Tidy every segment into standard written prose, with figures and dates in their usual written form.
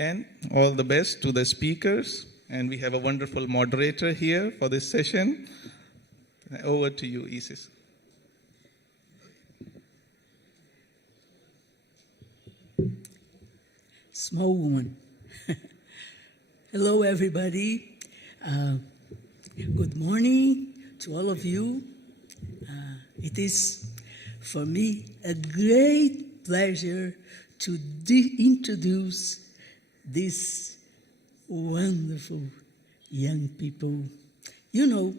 And all the best to the speakers. And we have a wonderful moderator here for this session. Over to you, Isis. Small woman. Hello, everybody. Good morning to all of you. It is, for me, a great pleasure to introduce these wonderful young people. You know,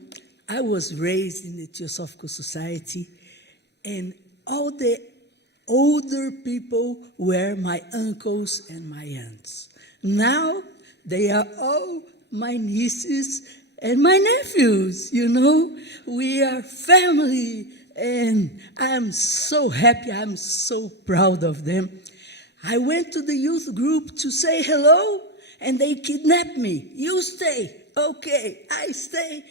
I was raised in the Theosophical Society, and all the older people were my uncles and my aunts. Now, they are all my nieces and my nephews, you know. We are family, and I'm so happy, I'm so proud of them. I went to the youth group to say hello, and they kidnapped me. You stay. Okay, I stay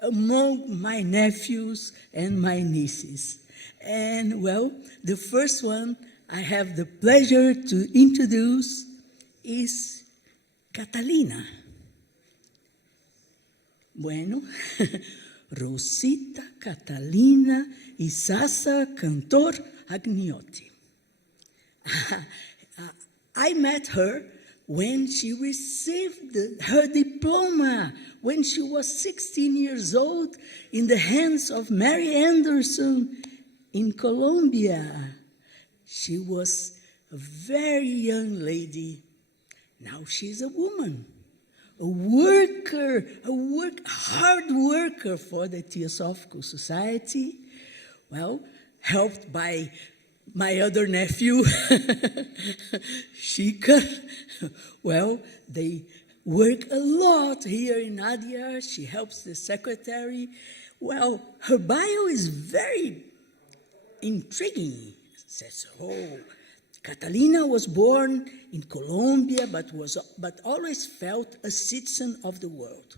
among my nephews and my nieces. And, well, the first one I have the pleasure to introduce is Catalina. Bueno, Rosita Catalina Isaza-Cantor Agniotti. I met her when she received her diploma, when she was 16 years old, in the hands of Mary Anderson in Colombia. She was a very young lady. Now she's a woman, a worker, hard worker for the Theosophical Society. Well, helped by my other nephew, Chica. Well, they work a lot here in Adyar. She helps the secretary. Well, her bio is very intriguing. It says, Catalina was born in Colombia, but always felt a citizen of the world.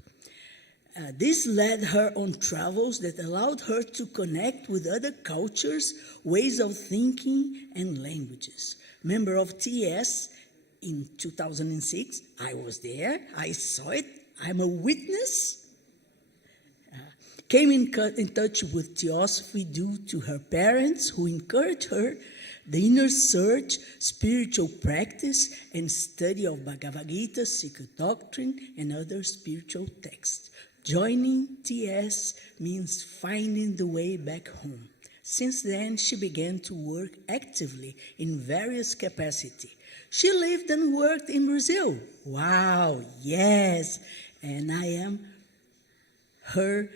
This led her on travels that allowed her to connect with other cultures, ways of thinking, and languages. Member of TS in 2006, I was there, I saw it, I'm a witness. Came in touch with Theosophy due to her parents, who encouraged her the inner search, spiritual practice, and study of Bhagavad Gita, secret doctrine, and other spiritual texts. Joining TS means finding the way back home. Since then, she began to work actively in various capacities. She lived and worked in Brazil. Wow, yes. And I am her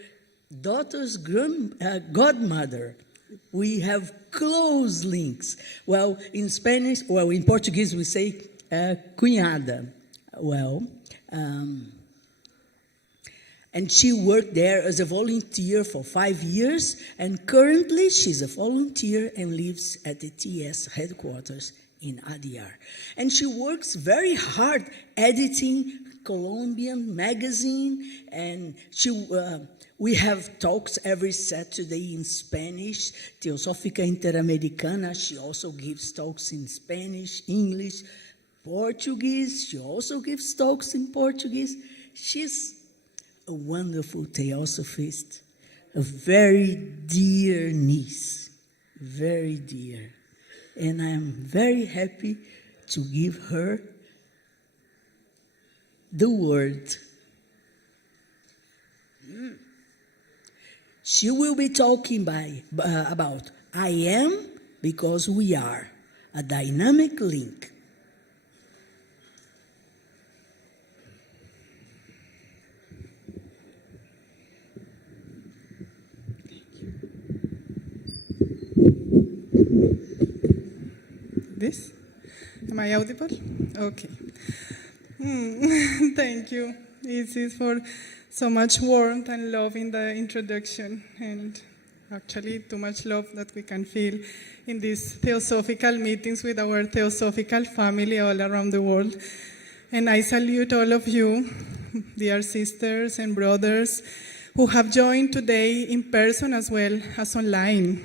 daughter's godmother. We have close links. Well, in Spanish, in Portuguese, we say cunhada. Well, and she worked there as a volunteer for 5 years, and currently she's a volunteer and lives at the TS headquarters in Adyar. And she works very hard editing Colombian magazine, and we have talks every Saturday in Spanish, Teosófica Interamericana. She also gives talks in Spanish, English, Portuguese. She also gives talks in Portuguese. She's a wonderful theosophist, a very dear niece, very dear. And I'm very happy to give her the word. She will be talking about I am because we are, a dynamic link. This? Am I audible? Okay. Thank you, Isis, for so much warmth and love in the introduction, and actually too much love that we can feel in these theosophical meetings with our theosophical family all around the world. And I salute all of you, dear sisters and brothers, who have joined today in person as well as online.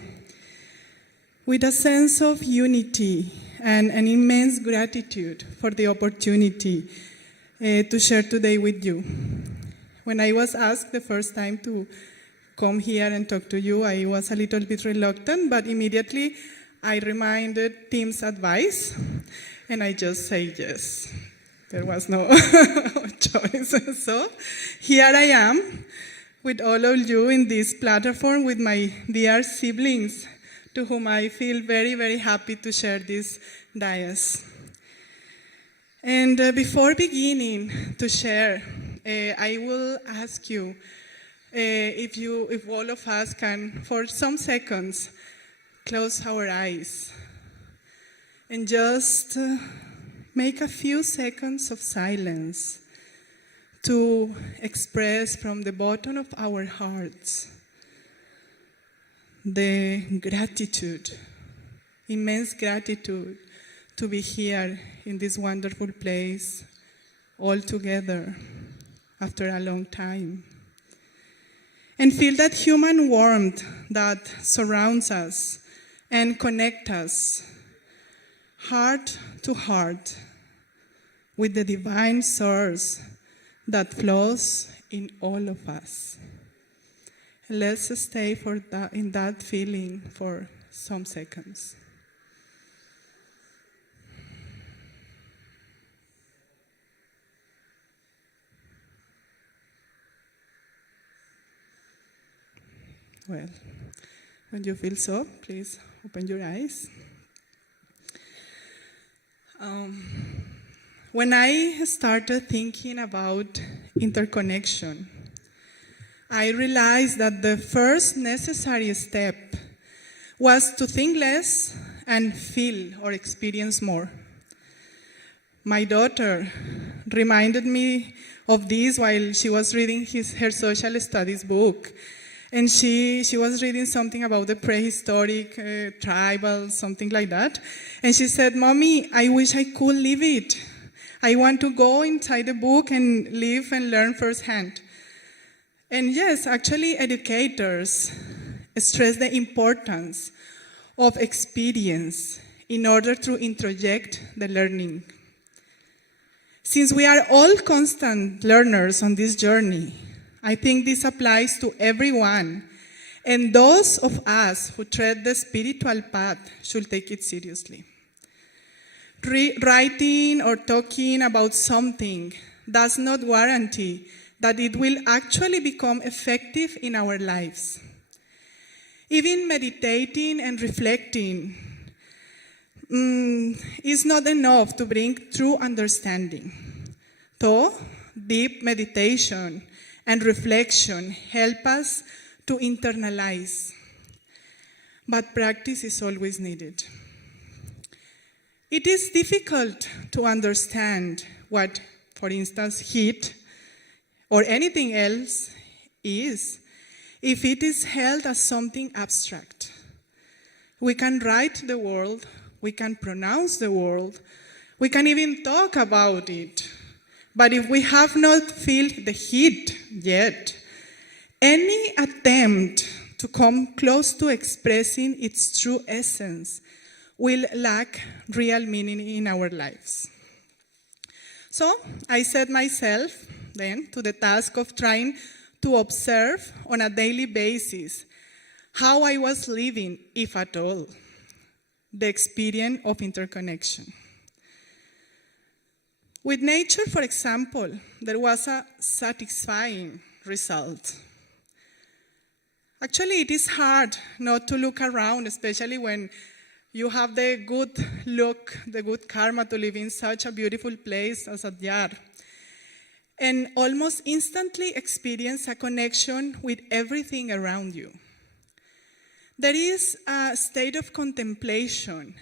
With a sense of unity and an immense gratitude for the opportunity to share today with you. When I was asked the first time to come here and talk to you, I was a little bit reluctant, but immediately I reminded Tim's advice, and I just said yes. There was no choice. So here I am with all of you in this platform with my dear siblings, to whom I feel very, very happy to share this dais. And before beginning to share, I will ask you if all of us can, for some seconds, close our eyes and just make a few seconds of silence to express from the bottom of our hearts the gratitude, immense gratitude to be here in this wonderful place all together after a long time. And feel that human warmth that surrounds us and connects us heart to heart with the divine source that flows in all of us. Let's stay in that feeling for some seconds. Well, when you feel so, please open your eyes. When I started thinking about interconnection, I realized that the first necessary step was to think less and feel or experience more. My daughter reminded me of this while she was reading her social studies book. And she was reading something about the prehistoric tribal, something like that. And she said, "Mommy, I wish I could live it. I want to go inside the book and live and learn firsthand." And yes, actually educators stress the importance of experience in order to introject the learning. Since we are all constant learners on this journey, I think this applies to everyone, and those of us who tread the spiritual path should take it seriously. Writing or talking about something does not guarantee that it will actually become effective in our lives. Even meditating and reflecting is not enough to bring true understanding. Though deep meditation and reflection help us to internalize, but practice is always needed. It is difficult to understand what, for instance, heat or anything else is if it is held as something abstract. We can write the word, we can pronounce the word, we can even talk about it. But if we have not felt the heat yet, any attempt to come close to expressing its true essence will lack real meaning in our lives. So I set myself then to the task of trying to observe on a daily basis how I was living, if at all, the experience of interconnection. With nature, for example, there was a satisfying result. Actually, it is hard not to look around, especially when you have the good luck, the good karma to live in such a beautiful place as Adyar, and almost instantly experience a connection with everything around you. There is a state of contemplation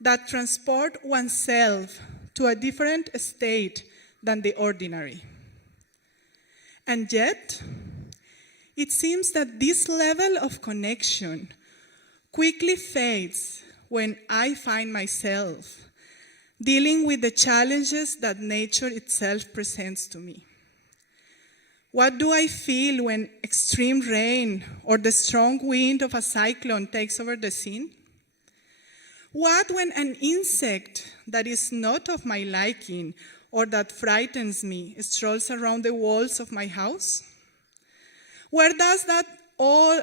that transports oneself to a different state than the ordinary. And yet, it seems that this level of connection quickly fades when I find myself dealing with the challenges that nature itself presents to me. What do I feel when extreme rain or the strong wind of a cyclone takes over the scene? What when an insect that is not of my liking or that frightens me strolls around the walls of my house? Where does all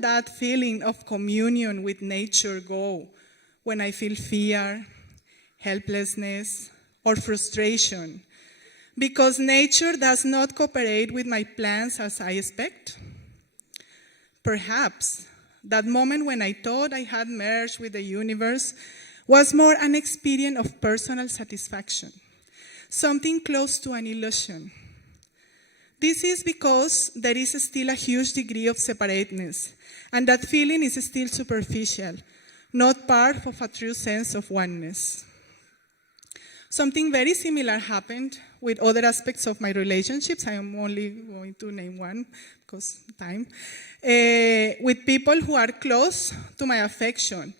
that feeling of communion with nature go when I feel fear, helplessness, or frustration because nature does not cooperate with my plans as I expect? Perhaps that moment when I thought I had merged with the universe was more an experience of personal satisfaction, something close to an illusion. This is because there is still a huge degree of separateness, and that feeling is still superficial, not part of a true sense of oneness. Something very similar happened with other aspects of my relationships. I am only going to name one because time. With people who are close to my affection.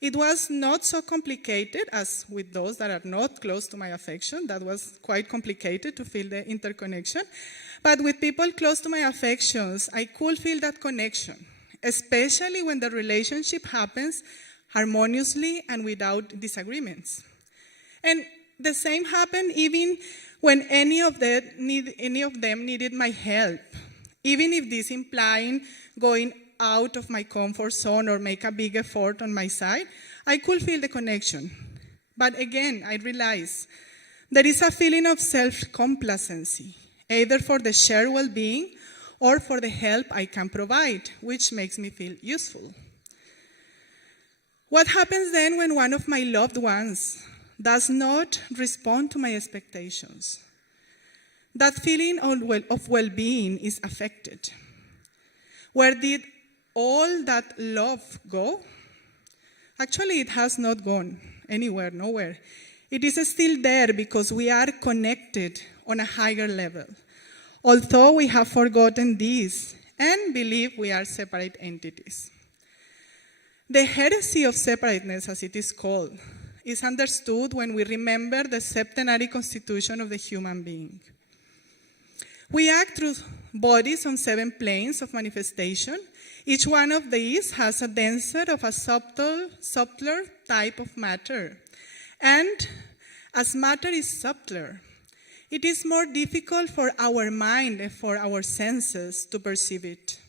It was not so complicated as with those that are not close to my affection. That was quite complicated to feel the interconnection. But with people close to my affections, I could feel that connection, especially when the relationship happens harmoniously and without disagreements. And the same happened even when any of them needed my help, even if this implying going out of my comfort zone or make a big effort on my side, I could feel the connection. But again, I realized there is a feeling of self-complacency, either for the shared well-being or for the help I can provide, which makes me feel useful. What happens then when one of my loved ones does not respond to my expectations? That feeling of well-being is affected. Where did all that love go? Actually, it has not gone anywhere, nowhere. It is still there because we are connected on a higher level, although we have forgotten this and believe we are separate entities. The heresy of separateness, as it is called, is understood when we remember the septenary constitution of the human being. We act through bodies on 7 planes of manifestation. Each one of these has a denser of a subtler type of matter. And as matter is subtler, it is more difficult for our mind and for our senses to perceive it.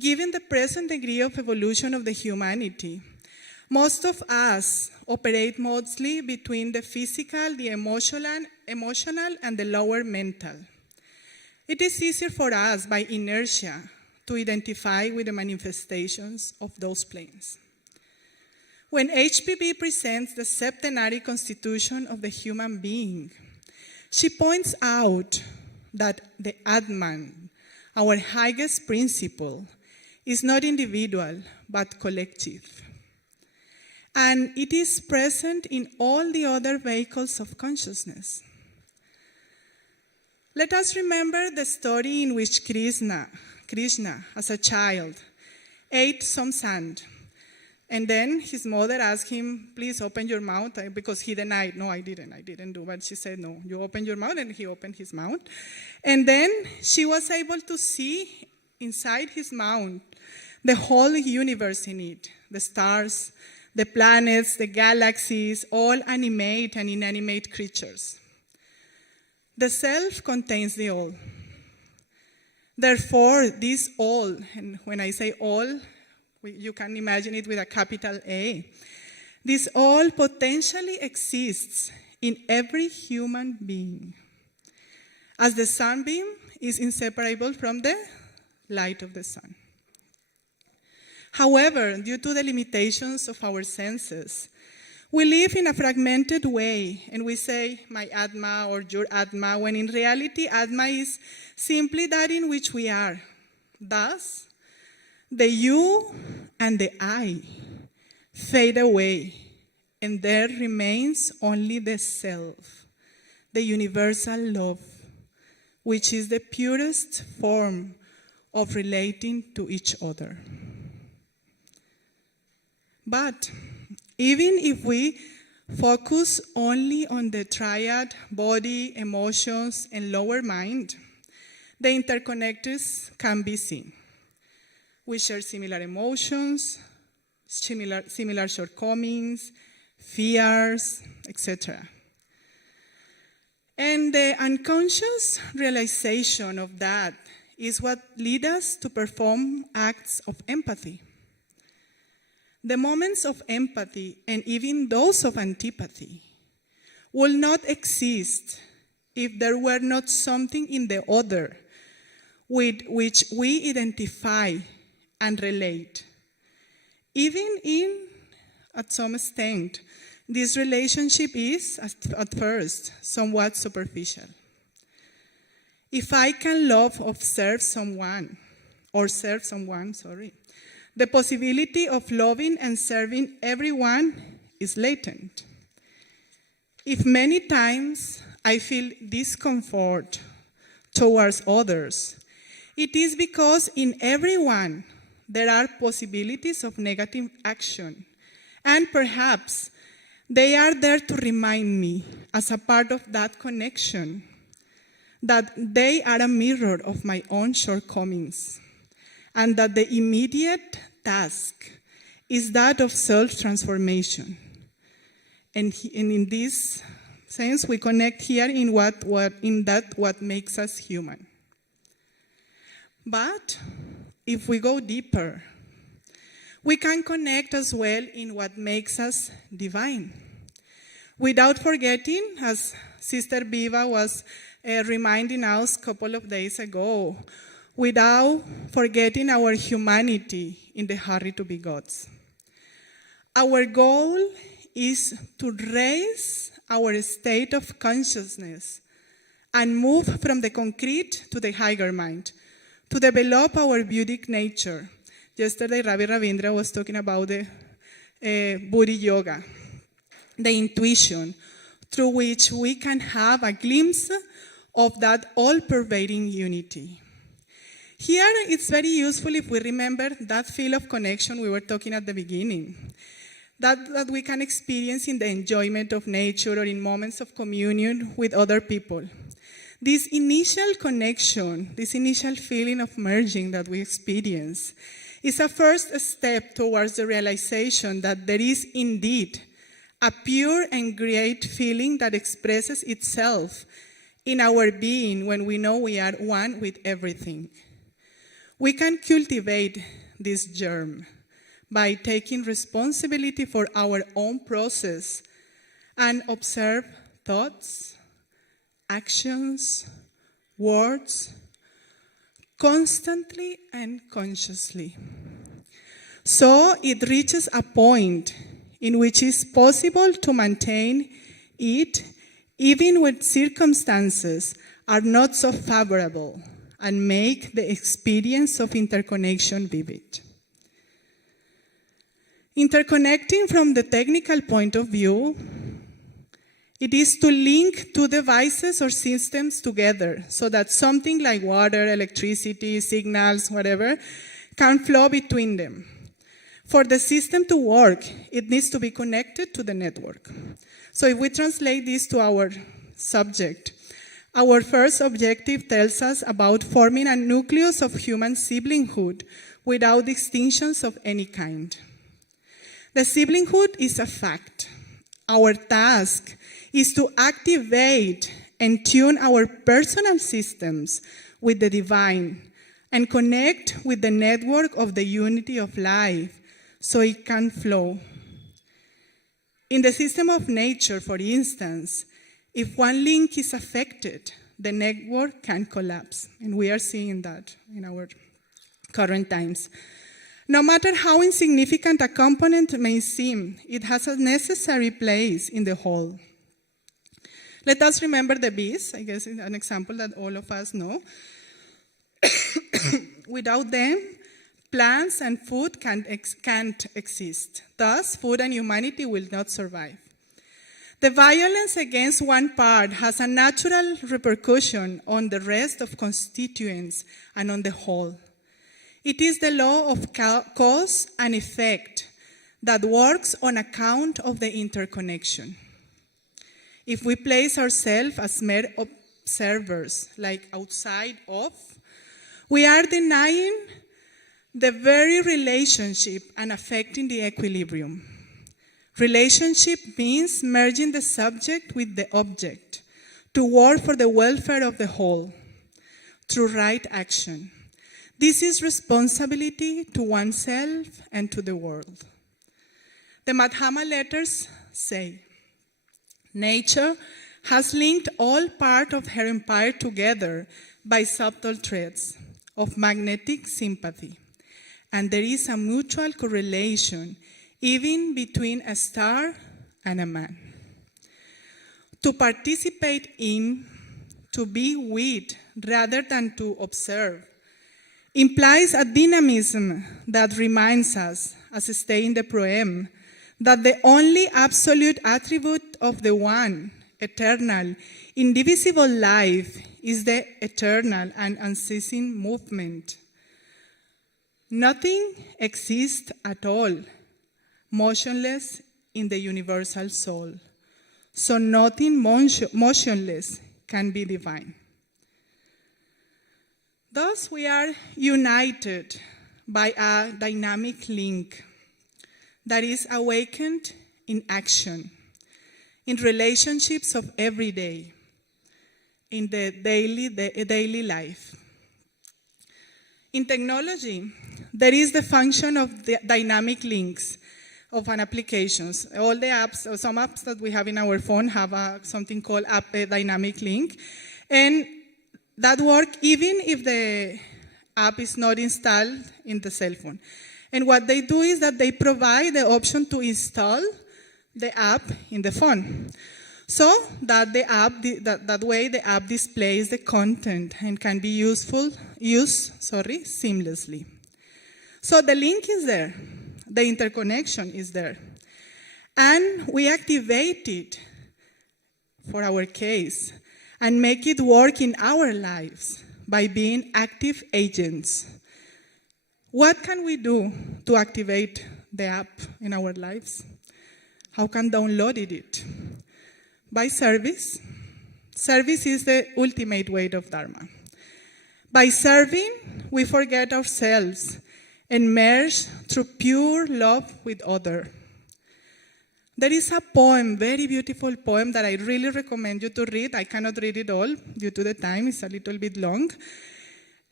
Given the present degree of evolution of the humanity, most of us operate mostly between the physical, the emotional, and the lower mental. It is easier for us by inertia to identify with the manifestations of those planes. When HPB presents the septenary constitution of the human being, she points out that the Atman, our highest principle, is not individual but collective. And it is present in all the other vehicles of consciousness. Let us remember the story in which Krishna, as a child, ate some sand. And then his mother asked him, please open your mouth, because he denied, no, I didn't do. But she said, no, you open your mouth, and he opened his mouth. And then she was able to see inside his mouth the whole universe in it, the stars, the planets, the galaxies, all animate and inanimate creatures. The self contains the all. Therefore, this all, and when I say all, you can imagine it with a capital A. This all potentially exists in every human being, as the sunbeam is inseparable from the light of the sun. However, due to the limitations of our senses, we live in a fragmented way, and we say, my Atma or your Atma, when in reality, Atma is simply that in which we are. Thus, the you and the I fade away, and there remains only the self, the universal love, which is the purest form of relating to each other. But even if we focus only on the triad, body, emotions, and lower mind, the interconnectedness can be seen. We share similar emotions, similar shortcomings, fears, etc. And the unconscious realization of that is what leads us to perform acts of empathy. The moments of empathy, and even those of antipathy, will not exist if there were not something in the other with which we identify and relate. Even at some extent, this relationship is, at first, somewhat superficial. If I can love or serve someone, the possibility of loving and serving everyone is latent. If many times I feel discomfort towards others, it is because in everyone there are possibilities of negative action, and perhaps they are there to remind me, as a part of that connection, that they are a mirror of my own shortcomings, and that the immediate task is that of self-transformation. And in this sense, we connect here in what makes us human. But if we go deeper, we can connect as well in what makes us divine. Without forgetting, as Sister Viva was reminding us a couple of days ago, without forgetting our humanity in the hurry to be gods. Our goal is to raise our state of consciousness and move from the concrete to the higher mind, to develop our Buddhic nature. Yesterday, Rabbi Ravindra was talking about the Buddhi yoga, the intuition through which we can have a glimpse of that all-pervading unity. Here, it's very useful if we remember that feel of connection we were talking at the beginning, that we can experience in the enjoyment of nature or in moments of communion with other people. This initial connection, this initial feeling of merging that we experience, is a first step towards the realization that there is indeed a pure and great feeling that expresses itself in our being when we know we are one with everything. We can cultivate this germ by taking responsibility for our own process and observe thoughts, actions, words, constantly and consciously. So it reaches a point in which it is possible to maintain it even when circumstances are not so favorable, and make the experience of interconnection vivid. Interconnecting from the technical point of view, it is to link two devices or systems together so that something like water, electricity, signals, whatever, can flow between them. For the system to work, it needs to be connected to the network. So if we translate this to our subject, our first objective tells us about forming a nucleus of human siblinghood without distinctions of any kind. The siblinghood is a fact. Our task is to activate and tune our personal systems with the divine and connect with the network of the unity of life so it can flow. In the system of nature, for instance, if one link is affected, the network can collapse, and we are seeing that in our current times. No matter how insignificant a component may seem, it has a necessary place in the whole. Let us remember the bees, I guess, is an example that all of us know. Without them, plants and food can't exist. Thus, food and humanity will not survive. The violence against one part has a natural repercussion on the rest of constituents and on the whole. It is the law of cause and effect that works on account of the interconnection. If we place ourselves as mere observers, like outside of, we are denying the very relationship and affecting the equilibrium. Relationship means merging the subject with the object to work for the welfare of the whole through right action. This is responsibility to oneself and to the world. The Madhyama letters say, nature has linked all parts of her empire together by subtle threads of magnetic sympathy. And there is a mutual correlation even between a star and a man. To participate in, to be with, rather than to observe, implies a dynamism that reminds us, as stated in the proem, that the only absolute attribute of the one, eternal, indivisible life is the eternal and unceasing movement. Nothing exists at all, motionless in the universal soul. So nothing motionless can be divine. Thus, we are united by a dynamic link that is awakened in action, in relationships of every day, in the daily life. In technology, there is the function of the dynamic links of an applications. All the apps, or some apps that we have in our phone have something called app dynamic link. And that works even if the app is not installed in the cell phone. And what they do is that they provide the option to install the app in the phone. So that the app, that way the app displays the content and can be used seamlessly. So the link is there. The interconnection is there. And we activate it for our case and make it work in our lives by being active agents. What can we do to activate the app in our lives? How can download it? By service. Service is the ultimate way of Dharma. By serving, we forget ourselves and merge through pure love with others. There is a poem, very beautiful poem, that I really recommend you to read. I cannot read it all due to the time, it's a little bit long.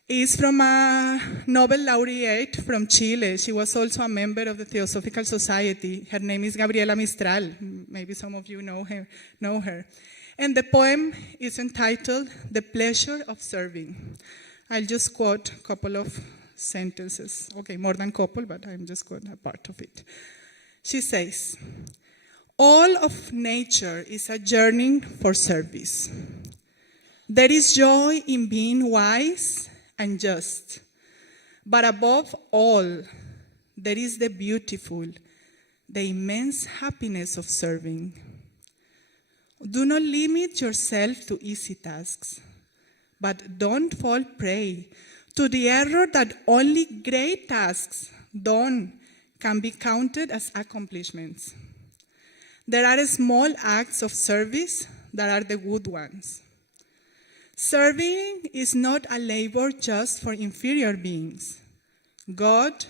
It's from a Nobel laureate from Chile. She was also a member of the Theosophical Society. Her name is Gabriela Mistral. Maybe some of you know her. And the poem is entitled, The Pleasure of Serving. I'll just quote a couple of sentences. Okay, more than a couple, but I'm just quoting a part of it. She says, all of nature is a journey for service. There is joy in being wise and just. But above all, there is the beautiful, the immense happiness of serving. Do not limit yourself to easy tasks, but don't fall prey to the error that only great tasks done can be counted as accomplishments. There are small acts of service that are the good ones. Serving is not a labor just for inferior beings. God,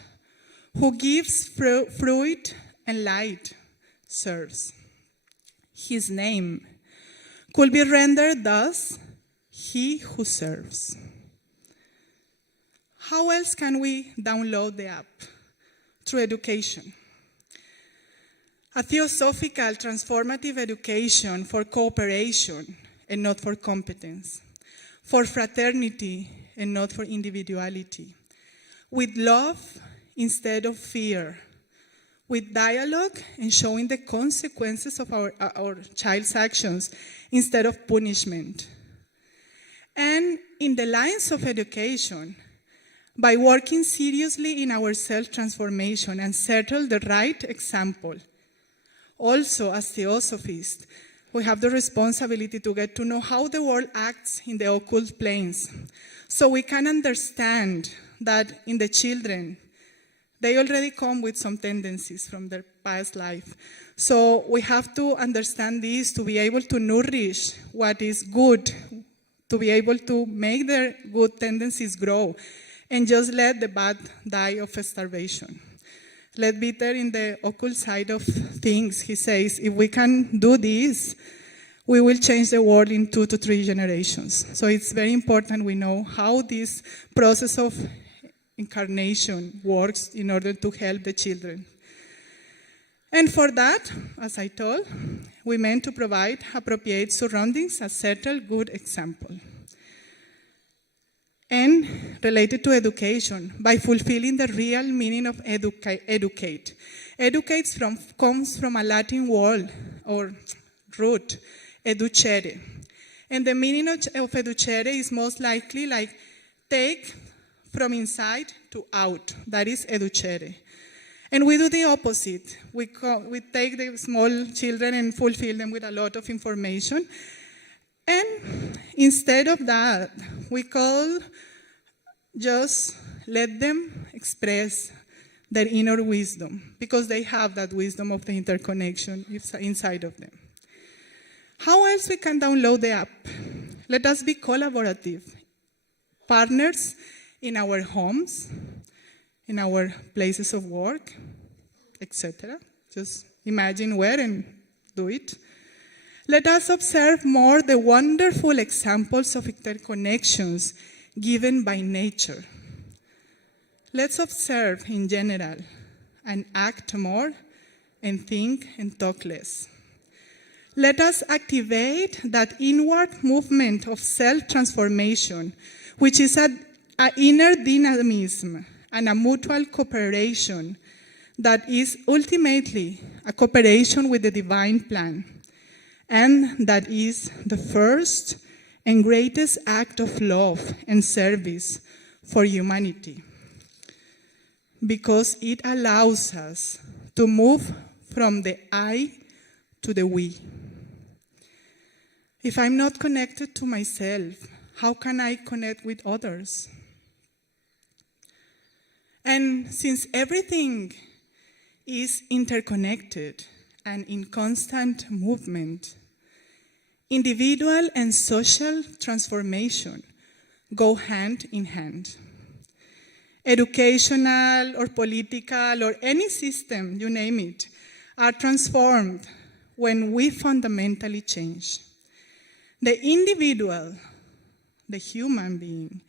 who gives fruit and light, serves. His name could be rendered thus, he who serves. How else can we download the app? Through education. A theosophical transformative education for cooperation and not for competence, for fraternity and not for individuality, with love instead of fear, with dialogue and showing the consequences of our child's actions instead of punishment. And in the lines of education, by working seriously in our self-transformation and settle the right example. Also, as theosophists, we have the responsibility to get to know how the world acts in the occult planes, so we can understand that in the children, they already come with some tendencies from their past life. So we have to understand this to be able to nourish what is good, to be able to make their good tendencies grow, and just let the bad die of starvation. Let Peter, in the occult side of things, he says, if we can do this, we will change the world in 2 to 3 generations. So it's very important we know how this process of incarnation works in order to help the children. And for that, as I told, we meant to provide appropriate surroundings, a settled good example. And related to education, by fulfilling the real meaning of educate. Educate comes from a Latin word or root, educere. And the meaning of educere is most likely like take from inside to out. That is educere. And we do the opposite. We take the small children and fulfill them with a lot of information. And instead of that, we call just let them express their inner wisdom, because they have that wisdom of the interconnection inside of them. How else we can download the app? Let us be collaborative, partners in our homes, in our places of work, etc. Just imagine where and do it. Let us observe more the wonderful examples of interconnections given by nature. Let's observe in general and act more and think and talk less. Let us activate that inward movement of self-transformation, which is an inner dynamism and a mutual cooperation that is ultimately a cooperation with the divine plan, and that is the first and greatest act of love and service for humanity, because it allows us to move from the I to the we. If I'm not connected to myself, how can I connect with others? And since everything is interconnected and in constant movement, individual and social transformation go hand in hand. Educational or political or any system, you name it, are transformed when we fundamentally change. The individual, the human being,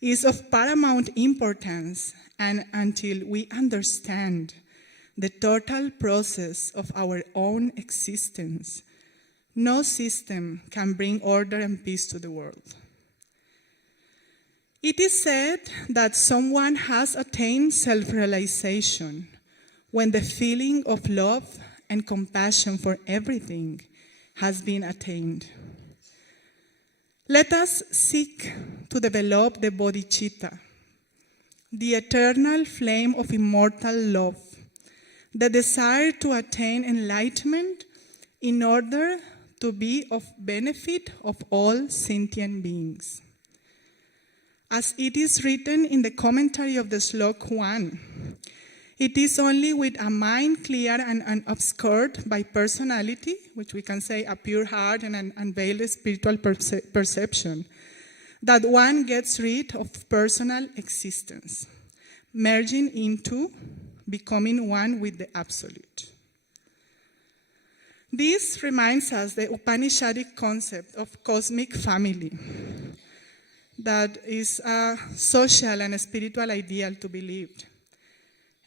is of paramount importance, and until we understand the total process of our own existence, no system can bring order and peace to the world. It is said that someone has attained self-realization when the feeling of love and compassion for everything has been attained. Let us seek to develop the bodhicitta, the eternal flame of immortal love, the desire to attain enlightenment in order to be of benefit of all sentient beings. As it is written in the commentary of the Slok 1, it is only with a mind clear and unobscured by personality, which we can say a pure heart and an unveiled spiritual perception, that one gets rid of personal existence, merging into becoming one with the Absolute. This reminds us the Upanishadic concept of cosmic family, that is a social and a spiritual ideal to be lived.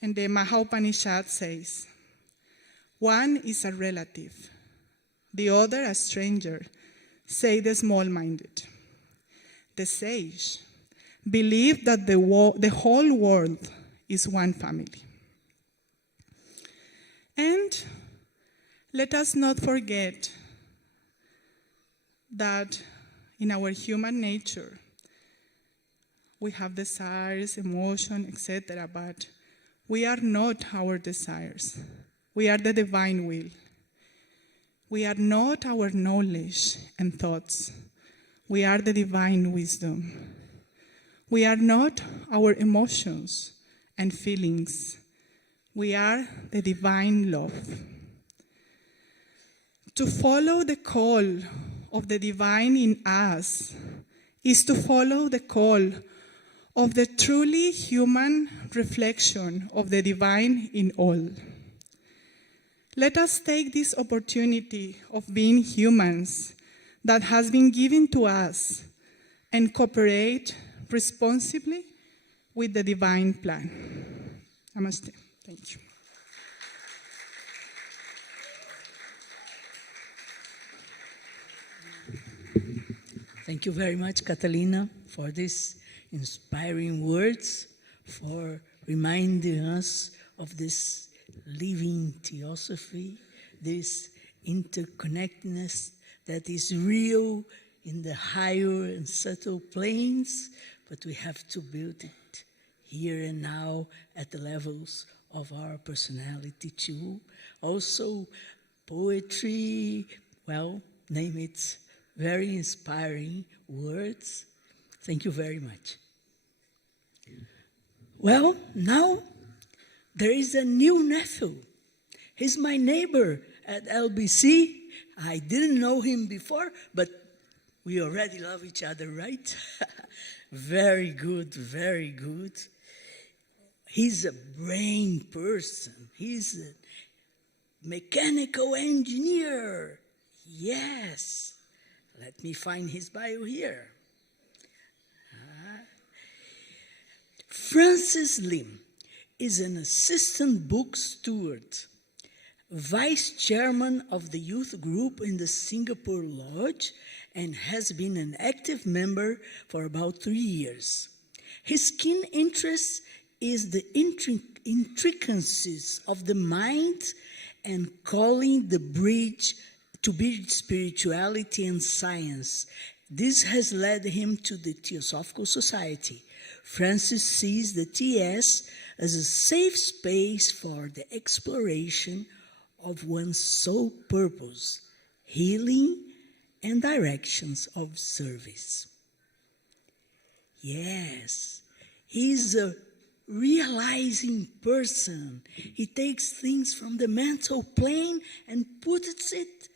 And the Maha-Upanishad says, one is a relative, the other a stranger, say the small-minded. The sage believe that the whole world is one family. And let us not forget that in our human nature, we have desires, emotion, etc., but we are not our desires. We are the divine will. We are not our knowledge and thoughts. We are the divine wisdom. We are not our emotions and feelings. We are the divine love. To follow the call of the divine in us is to follow the call of the truly human reflection of the divine in all. Let us take this opportunity of being humans that has been given to us and cooperate responsibly with the divine plan. Namaste. Thank you. Thank you very much, Catalina, for these inspiring words, for reminding us of this living theosophy, this interconnectedness that is real in the higher and subtle planes, but we have to build it here and now at the levels of our personality too. Also, poetry, well, name it, very inspiring words. Thank you very much. Well, now there is a new nephew. He's my neighbor at LBC. I didn't know him before, but we already love each other, right? Very good, very good. He's a brain person. He's a mechanical engineer. Yes. Let me find his bio here. Francis Lim is an assistant book steward, vice chairman of the youth group in the Singapore Lodge, and has been an active member for about 3 years. His keen interest is the intricacies of the mind and calling the bridge to bridge spirituality and science. This has led him to the Theosophical Society. Francis sees the TS as a safe space for the exploration of one's sole purpose, healing, and directions of service. Yes, he's a realizing person. He takes things from the mental plane and puts it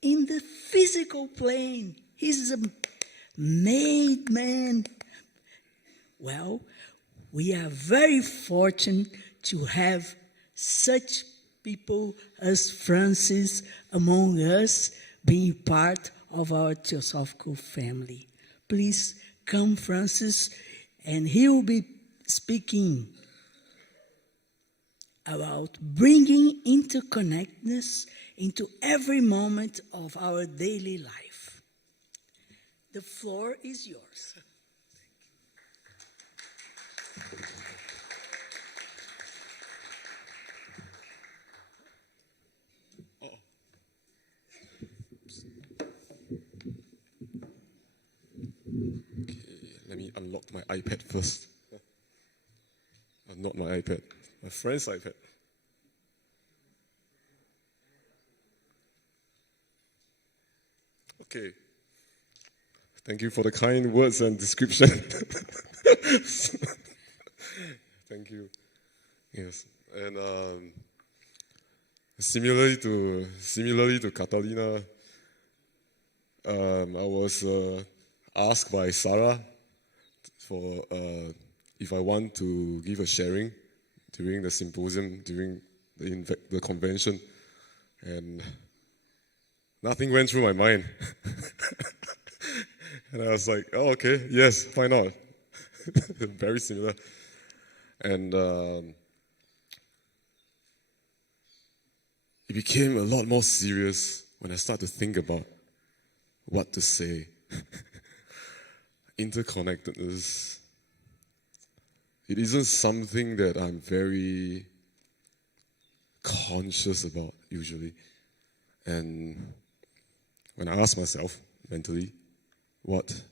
in the physical plane. He's a made man. Well, we are very fortunate to have such people as Francis among us, being part of our Theosophical family. Please come, Francis, and he will be speaking about bringing interconnectedness into every moment of our daily life. The floor is yours. Let me unlock my iPad first. Not my iPad, my friend's iPad. Okay. Thank you for the kind words and description. Thank you. Yes. And similarly to Catalina, I was asked by Sara for if I want to give a sharing during the symposium, during the convention, and nothing went through my mind. And I was like, oh, okay, yes, why not? Very similar. And it became a lot more serious when I started to think about what to say. Interconnectedness. It isn't something that I'm very conscious about usually. And when I ask myself mentally what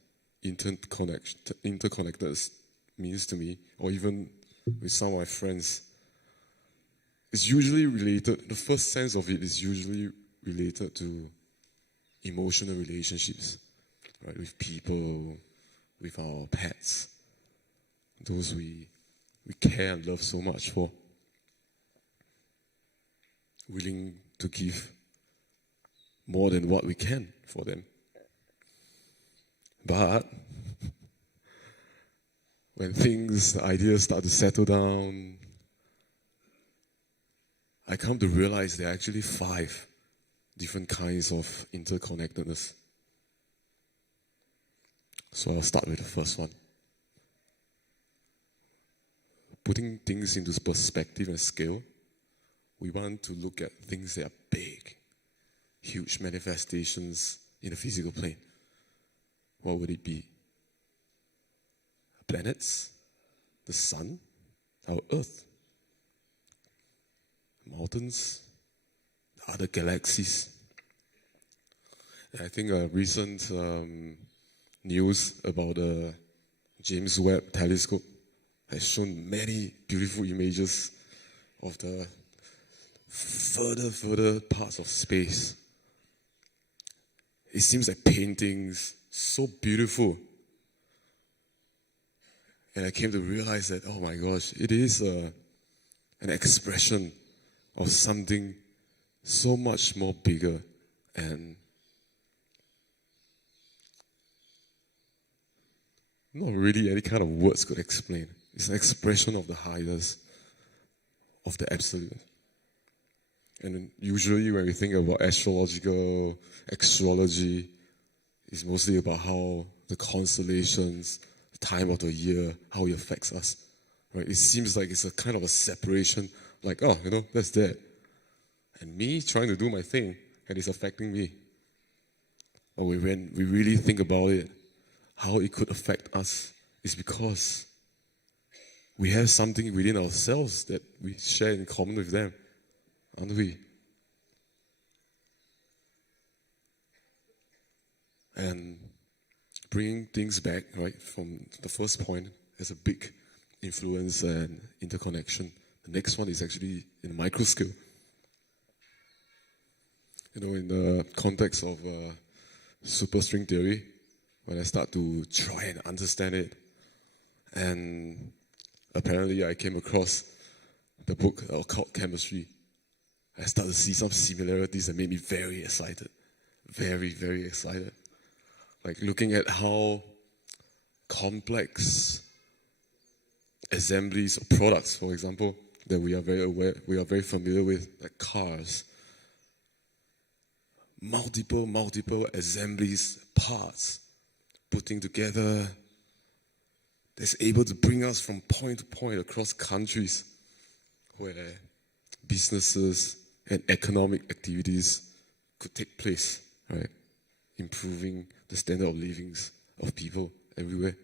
interconnectedness means to me, or even with some of my friends, it's usually related, the first sense of it is usually related to emotional relationships, right, with people, with our pets, those we care and love so much for, willing to give more than what we can for them. But when things, the ideas start to settle down, I come to realize there are actually 5 different kinds of interconnectedness. So I'll start with the first one. Putting things into perspective and scale, we want to look at things that are big, huge manifestations in the physical plane. What would it be? Planets, the sun, our Earth, mountains, other galaxies. And I think recent news about the James Webb telescope has shown many beautiful images of the further parts of space. It seems like paintings, so beautiful. And I came to realize that, oh my gosh, it is an expression of something so much more bigger and not really any kind of words could explain. It's an expression of the highest, of the absolute. And usually when we think about astrology, it's mostly about how the constellations, the time of the year, how it affects us. Right? It seems like it's a kind of a separation, like, oh, that's that. And me trying to do my thing, and it's affecting me. But when we really think about it, how it could affect us is because we have something within ourselves that we share in common with them, aren't we? And bringing things back, right, from the first point, there's a big influence and interconnection. The next one is actually in micro scale. In the context of superstring theory, when I start to try and understand it, and apparently I came across the book Occult Chemistry. I started to see some similarities that made me very excited. Very, very excited. Like looking at how complex assemblies of products, for example, that we are very familiar with, like cars. Multiple assemblies, parts, putting together, that's able to bring us from point to point across countries where businesses and economic activities could take place, right? Improving the standard of living of people everywhere.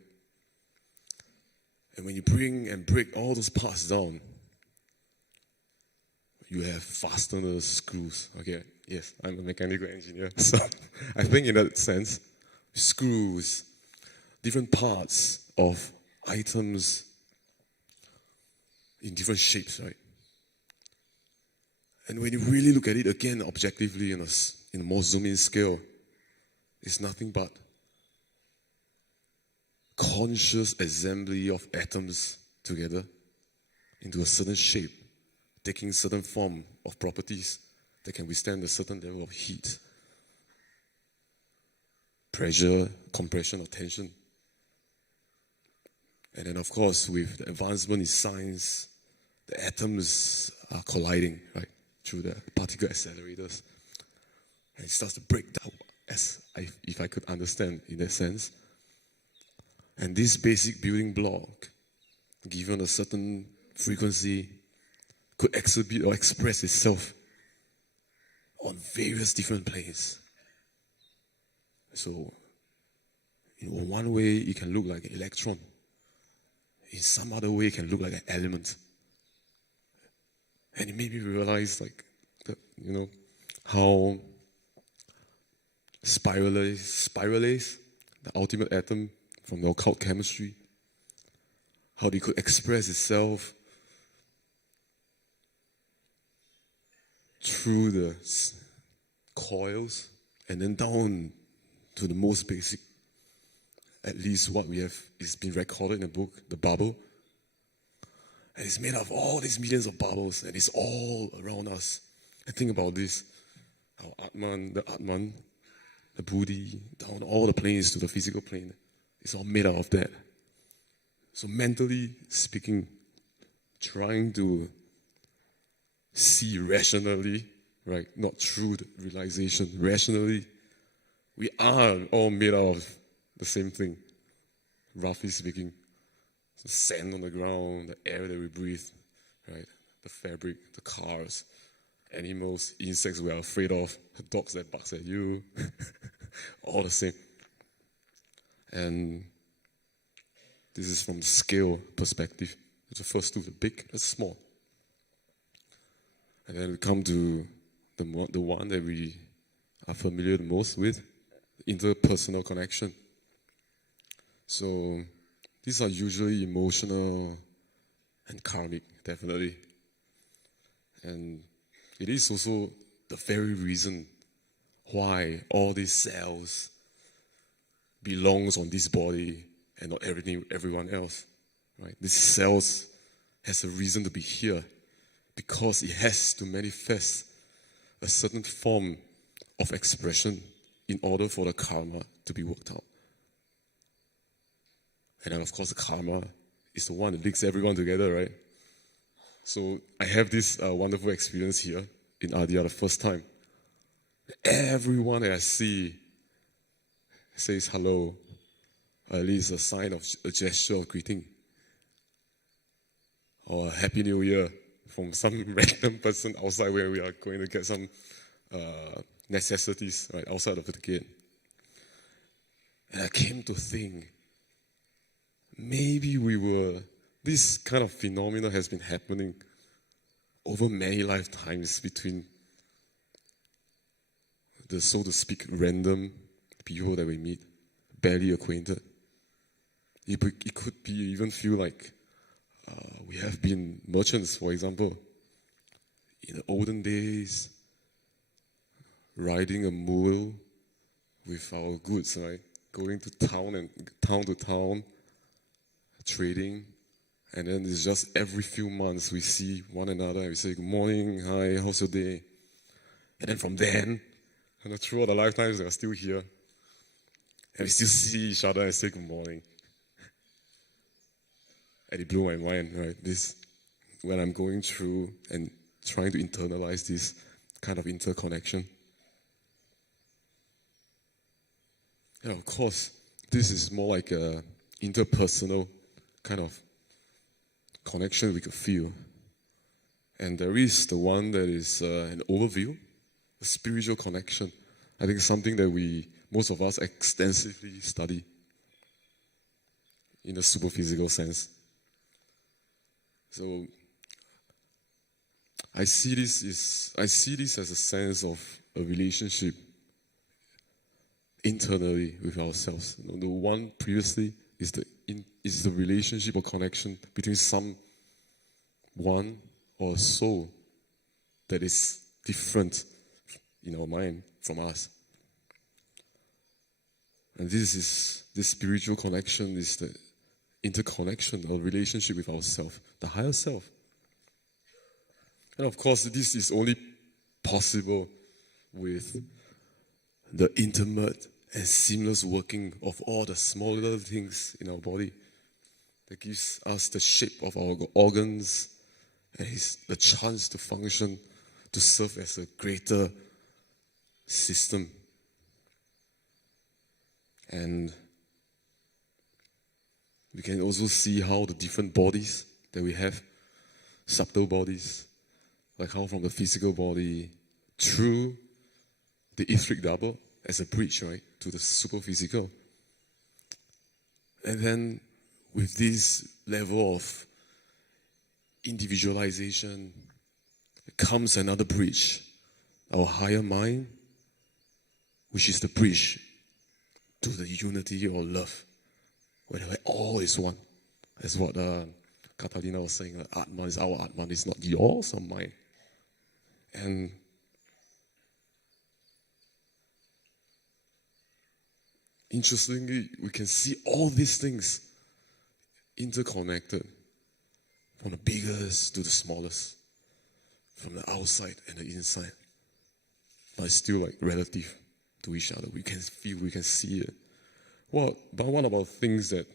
And when you bring and break all those parts down, you have fasteners, screws. Okay, yes, I'm a mechanical engineer, so I think in that sense, screws, different parts of items in different shapes, right? And when you really look at it again objectively in a more zoom-in scale, it's nothing but conscious assembly of atoms together into a certain shape, taking certain form of properties that can withstand a certain level of heat, pressure, compression, or tension. And then, of course, with the advancement in science, the atoms are colliding, right, through the particle accelerators. And it starts to break down, if I could understand in that sense. And this basic building block, given a certain frequency, could exhibit or express itself on various different planes. So, in one way, it can look like an electron. In some other way, it can look like an element. And it made me realize, how spirales, the ultimate atom from the occult chemistry, how they could express itself through the coils and then down to the most basic, at least what we have is been recorded in the book, the bubble. And it's made of all these millions of bubbles, and it's all around us. And think about this, our Atman, the Buddhi, down all the planes to the physical plane. It's all made out of that. So mentally speaking, trying to see rationally, right, not through the realization, rationally, we are all made out of the same thing, roughly speaking. The sand on the ground, the air that we breathe, right, the fabric, the cars, animals, insects we are afraid of, dogs that barks at you, all the same. And this is from the scale perspective. It's the first two, the big, the small. And then we come to the one that we are familiar the most with, interpersonal connection. So these are usually emotional and karmic, definitely. And it is also the very reason why all these cells belongs on this body and not everyone else. Right? These cells has a reason to be here because it has to manifest a certain form of expression in order for the karma to be worked out. And then, of course, the karma is the one that links everyone together, right? So I have this wonderful experience here in Adyar the first time. Everyone that I see says hello, at least a sign of a gesture of greeting. Or a Happy New Year from some random person outside where we are going to get some necessities right outside of the gate. And I came to think, maybe this kind of phenomena has been happening over many lifetimes between the, so to speak, random people that we meet, barely acquainted. It could be even feel like we have been merchants, for example, in the olden days, riding a mule with our goods, right? Going to town to town, trading, and then it's just every few months we see one another and we say, good morning, hi, how's your day? And then from then, and throughout the lifetimes we are still here, and we still see each other and say good morning. And it blew my mind, right? This, when I'm going through and trying to internalize this kind of interconnection. And of course, this is more like a interpersonal kind of connection we could feel. And there is the one that is an overview, a spiritual connection. I think something that most of us extensively study in a superphysical sense. So I see this as a sense of a relationship internally with ourselves. The one previously is the relationship or connection between someone or a soul that is different in our mind from us. And this spiritual connection is the interconnection or relationship with ourself, the higher self. And of course, this is only possible with the intimate and seamless working of all the smaller things in our body that gives us the shape of our organs and the chance to function, to serve as a greater system. And we can also see how the different bodies that we have, subtle bodies, like how from the physical body through the etheric double as a bridge, right, to the super physical. And then with this level of individualization comes another bridge, our higher mind, which is the bridge to the unity or love, where all is one. That's what Catalina was saying, Atman is our Atman, it's not yours or mine. And interestingly, we can see all these things interconnected, from the biggest to the smallest, from the outside and the inside. But it's still like relative to each other. We can feel, we can see it. But what about things that,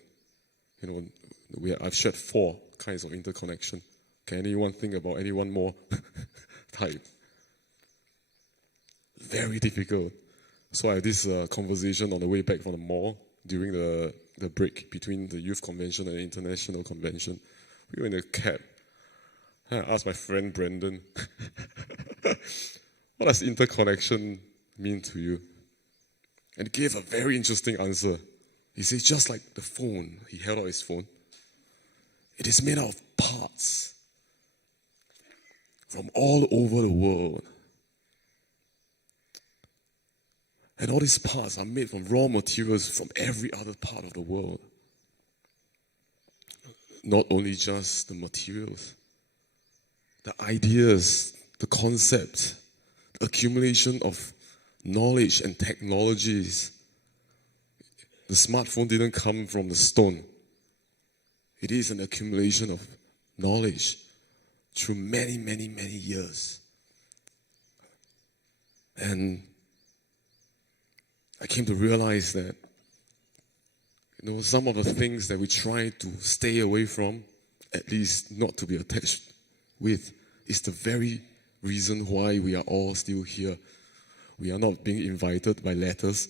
I've shared 4 kinds of interconnection. Can anyone think about any one more type? Very difficult. So I had this conversation on the way back from the mall during the break between the youth convention and the international convention. We were in a cab. And I asked my friend Brendan, what does interconnection mean to you? And he gave a very interesting answer. He said, just like the phone, he held out his phone. It is made out of parts from all over the world. And all these parts are made from raw materials from every other part of the world. Not only just the materials, the ideas, the concepts, the accumulation of knowledge and technologies. The smartphone didn't come from the stone. It is an accumulation of knowledge through many, many, many years. And I came to realize that, some of the things that we try to stay away from, at least not to be attached with, is the very reason why we are all still here. We are not being invited by letters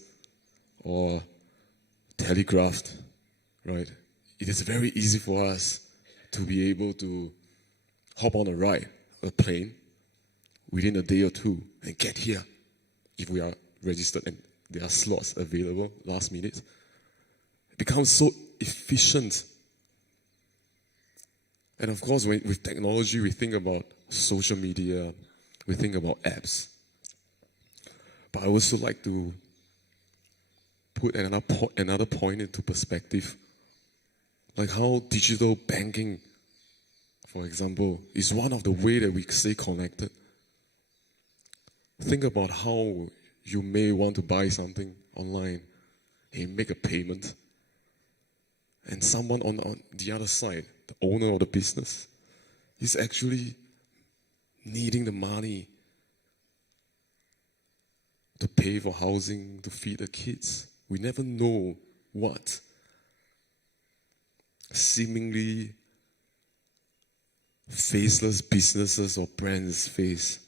or telegraphed, right? It is very easy for us to be able to hop on a plane, within a day or two and get here if we are registered and there are slots available last minute. It becomes so efficient. And of course, with technology, we think about social media, we think about apps. But I also like to put another point into perspective, like how digital banking, for example, is one of the ways that we stay connected. Think about how you may want to buy something online and you make a payment, and someone on the other side, the owner of the business, is actually needing the money to pay for housing, to feed the kids. We never know what seemingly faceless businesses or brands face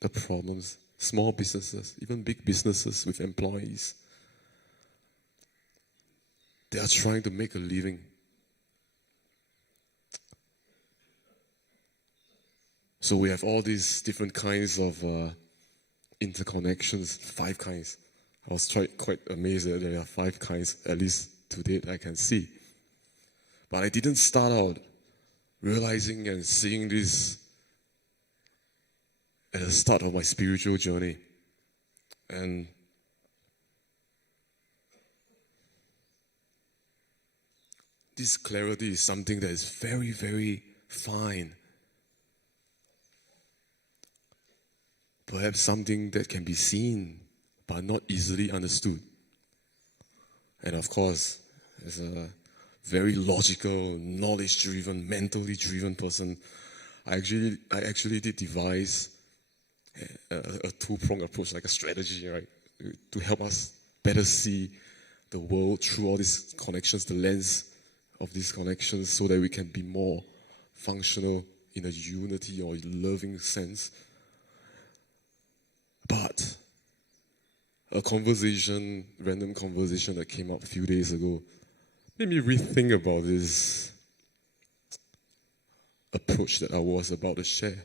the problems. Small businesses, even big businesses with employees. They are trying to make a living. So we have all these different kinds of interconnections, 5 kinds. I was quite amazed that there are 5 kinds, at least to date I can see. But I didn't start out realizing and seeing this at the start of my spiritual journey. And this clarity is something that is very, very fine. Perhaps something that can be seen, but not easily understood. And of course, as a very logical, knowledge-driven, mentally driven person, I actually did devise a 2-pronged approach, like a strategy, right, to help us better see the world through all these connections, the lens of these connections, so that we can be more functional in a unity or loving sense. But a random conversation that came up a few days ago, made me rethink about this approach that I was about to share.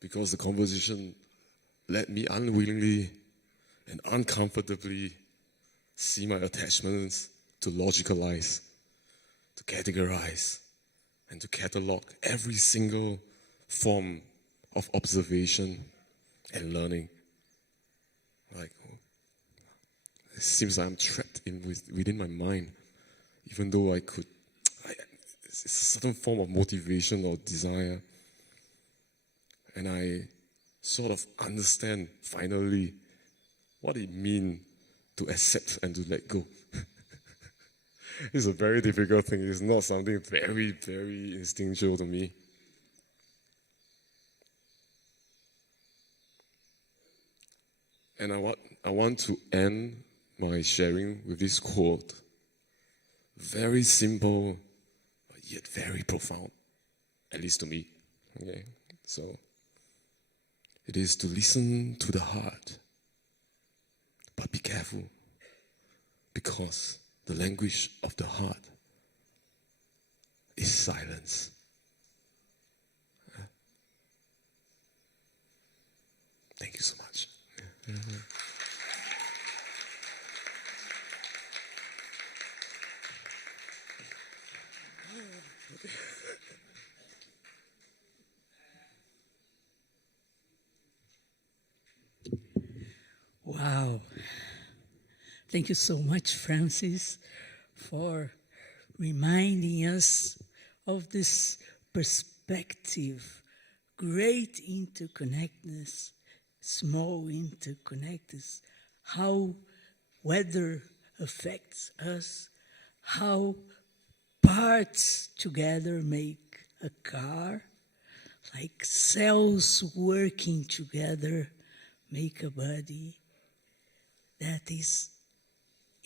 Because the conversation led me unwillingly and uncomfortably see my attachments to logicalize, to categorize, and to catalog every single form of observation and learning. Like, it seems like I'm trapped within my mind, even though it's a certain form of motivation or desire. And I sort of understand, finally, what it means to accept and to let go. It's a very difficult thing. It's not something very, very instinctual to me. And I want to end my sharing with this quote very simple, but yet very profound, at least to me. Okay, so it is to listen to the heart, but be careful, because the language of the heart is silence. Thank you so much. Wow. Thank you so much, Francis, for reminding us of this perspective, great interconnectedness, small interconnectedness, how weather affects us, how parts together make a car, like cells working together make a body. That is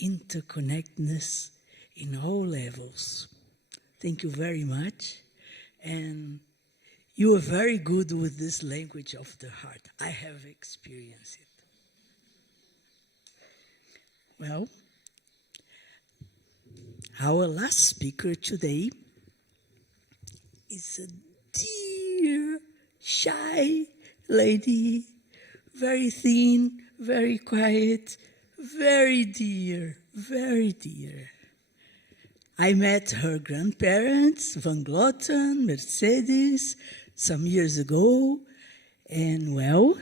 interconnectedness in all levels. Thank you very much. And you are very good with this language of the heart. I have experienced it. Well, our last speaker today is a dear, shy lady, very thin, very quiet, very dear, very dear. I met her grandparents, Van Vloten, Mercedes, some years ago, and well,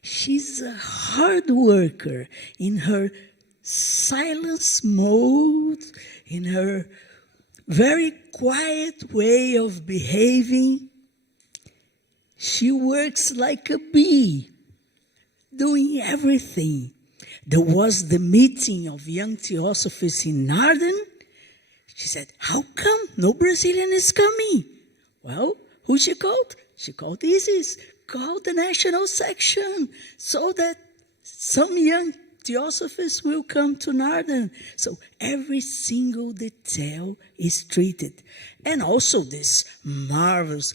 she's a hard worker in her silence mode, in her very quiet way of behaving. She works like a bee, doing everything. There was the meeting of young theosophists in Narden. She said, how come no Brazilian is coming? Well, who she called? She called Isis, called the national section, so that some young theosophists will come to Narden. So every single detail is treated. And also this marvelous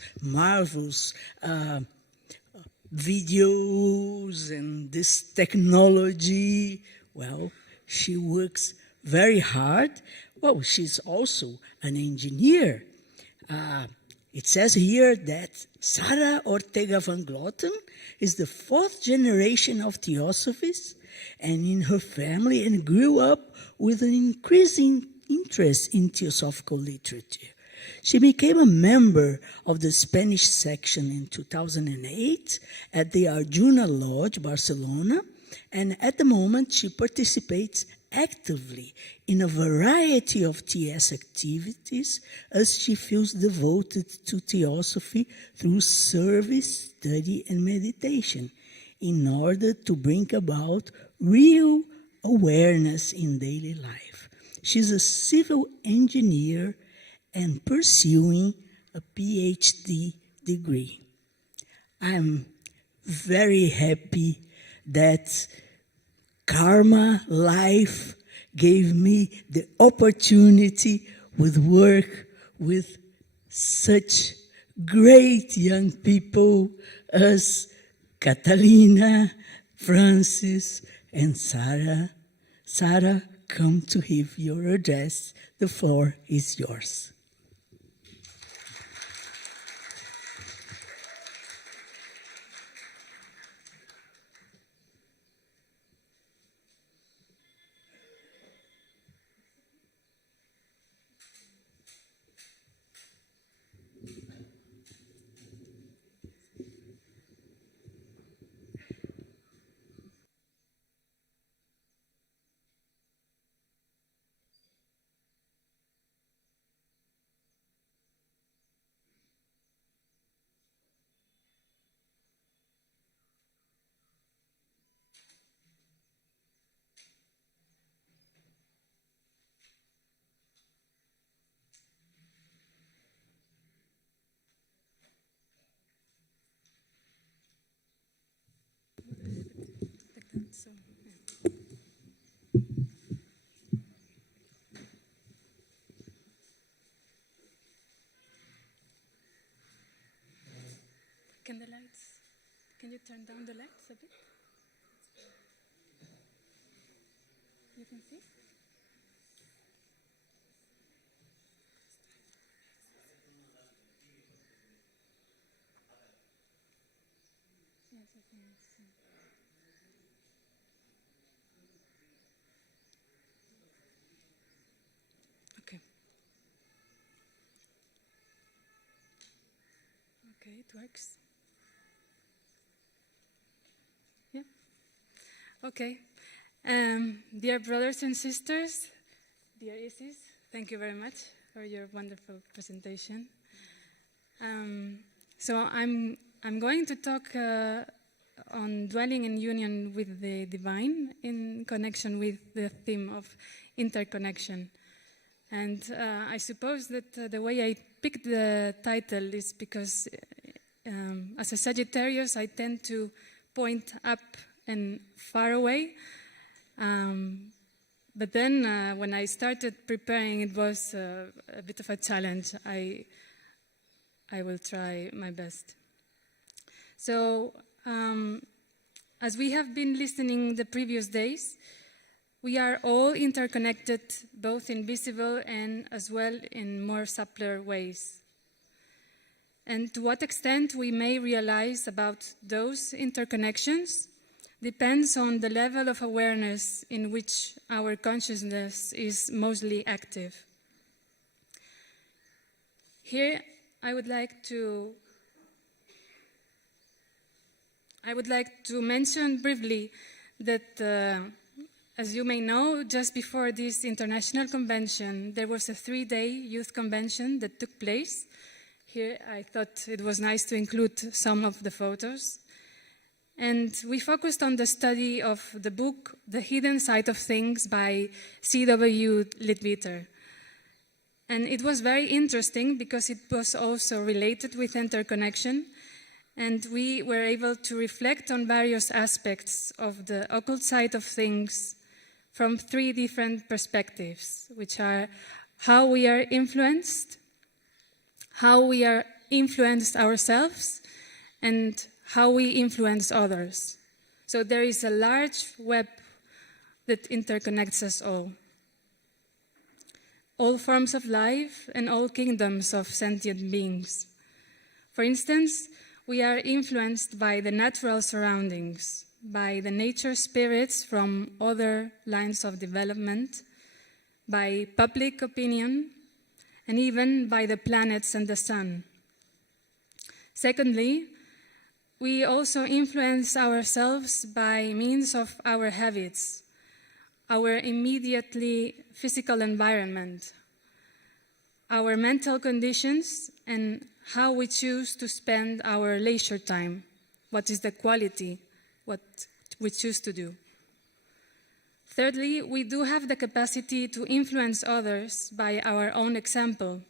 videos and this technology. Well, she works very hard. Well, she's also an engineer. It says here that Sara Ortega van Vloten is the 4th generation of theosophists and in her family, and grew up with an increasing interest in theosophical literature. She became a member of the Spanish section in 2008 at the Arjuna Lodge, Barcelona, and at the moment she participates actively in a variety of TS activities as she feels devoted to theosophy through service, study, and meditation in order to bring about real awareness in daily life. She's a civil engineer and pursuing a PhD degree. I'm very happy that karma, life, gave me the opportunity with work with such great young people as Catalina, Francis, and Sara. Sara, come to give your address. The floor is yours. turn down the lights a bit? You can see? Yes, I think it's... Okay. Okay, it works. Yeah. Okay. Dear brothers and sisters, dear Isis, thank you very much for your wonderful presentation. So I'm going to talk on dwelling in union with the divine in connection with the theme of interconnection. And I suppose that the way I picked the title is because as a Sagittarius, I tend to point up and far away. But then when I started preparing, it was a bit of a challenge. I will try my best. So as we have been listening the previous days, we are all interconnected, both in visible and as well in more subtler ways. And to what extent we may realize about those interconnections depends on the level of awareness in which our consciousness is mostly active. Here, I would like to mention briefly that as you may know, just before this international convention, there was a 3-day youth convention that took place. Here, I thought it was nice to include some of the photos. And we focused on the study of the book, The Hidden Side of Things by C.W. Leadbeater. And it was very interesting because it was also related with interconnection. And we were able to reflect on various aspects of the occult side of things from 3 different perspectives, which are how we are influenced ourselves, and how we influence others. So there is a large web that interconnects us all forms of life and all kingdoms of sentient beings. For instance, we are influenced by the natural surroundings, by the nature spirits from other lines of development, by public opinion, and even by the planets and the sun. Secondly, we also influence ourselves by means of our habits, our immediately physical environment, our mental conditions, and how we choose to spend our leisure time. What is the quality, what we choose to do. Thirdly, we do have the capacity to influence others by our own example,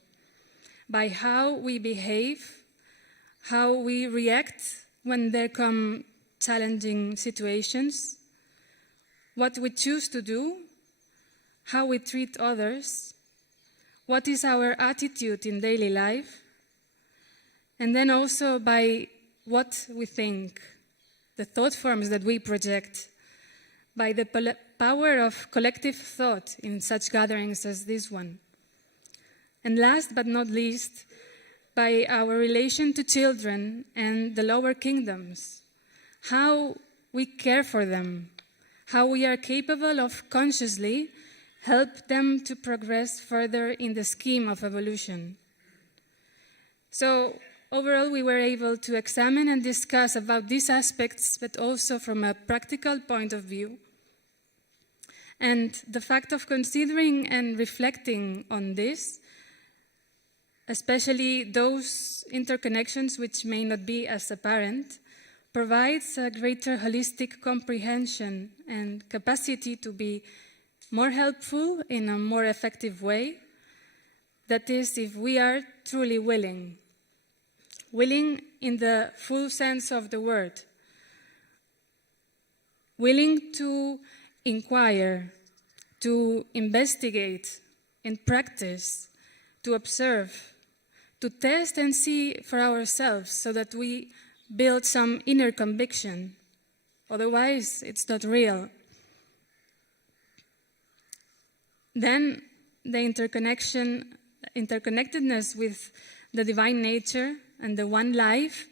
by how we behave, how we react when there come challenging situations, what we choose to do, how we treat others, what is our attitude in daily life, and then also by what we think, the thought forms that we project, by the power of collective thought in such gatherings as this one. And last but not least, by our relation to children and the lower kingdoms, how we care for them, how we are capable of consciously help them to progress further in the scheme of evolution. So overall, we were able to examine and discuss about these aspects, but also from a practical point of view. And the fact of considering and reflecting on this, especially those interconnections which may not be as apparent, provides a greater holistic comprehension and capacity to be more helpful in a more effective way. That is, if we are truly willing. Willing in the full sense of the word. Willing to inquire, to investigate and practice, to observe, to test and see for ourselves so that we build some inner conviction. Otherwise, it's not real. Then the interconnectedness with the divine nature and the one life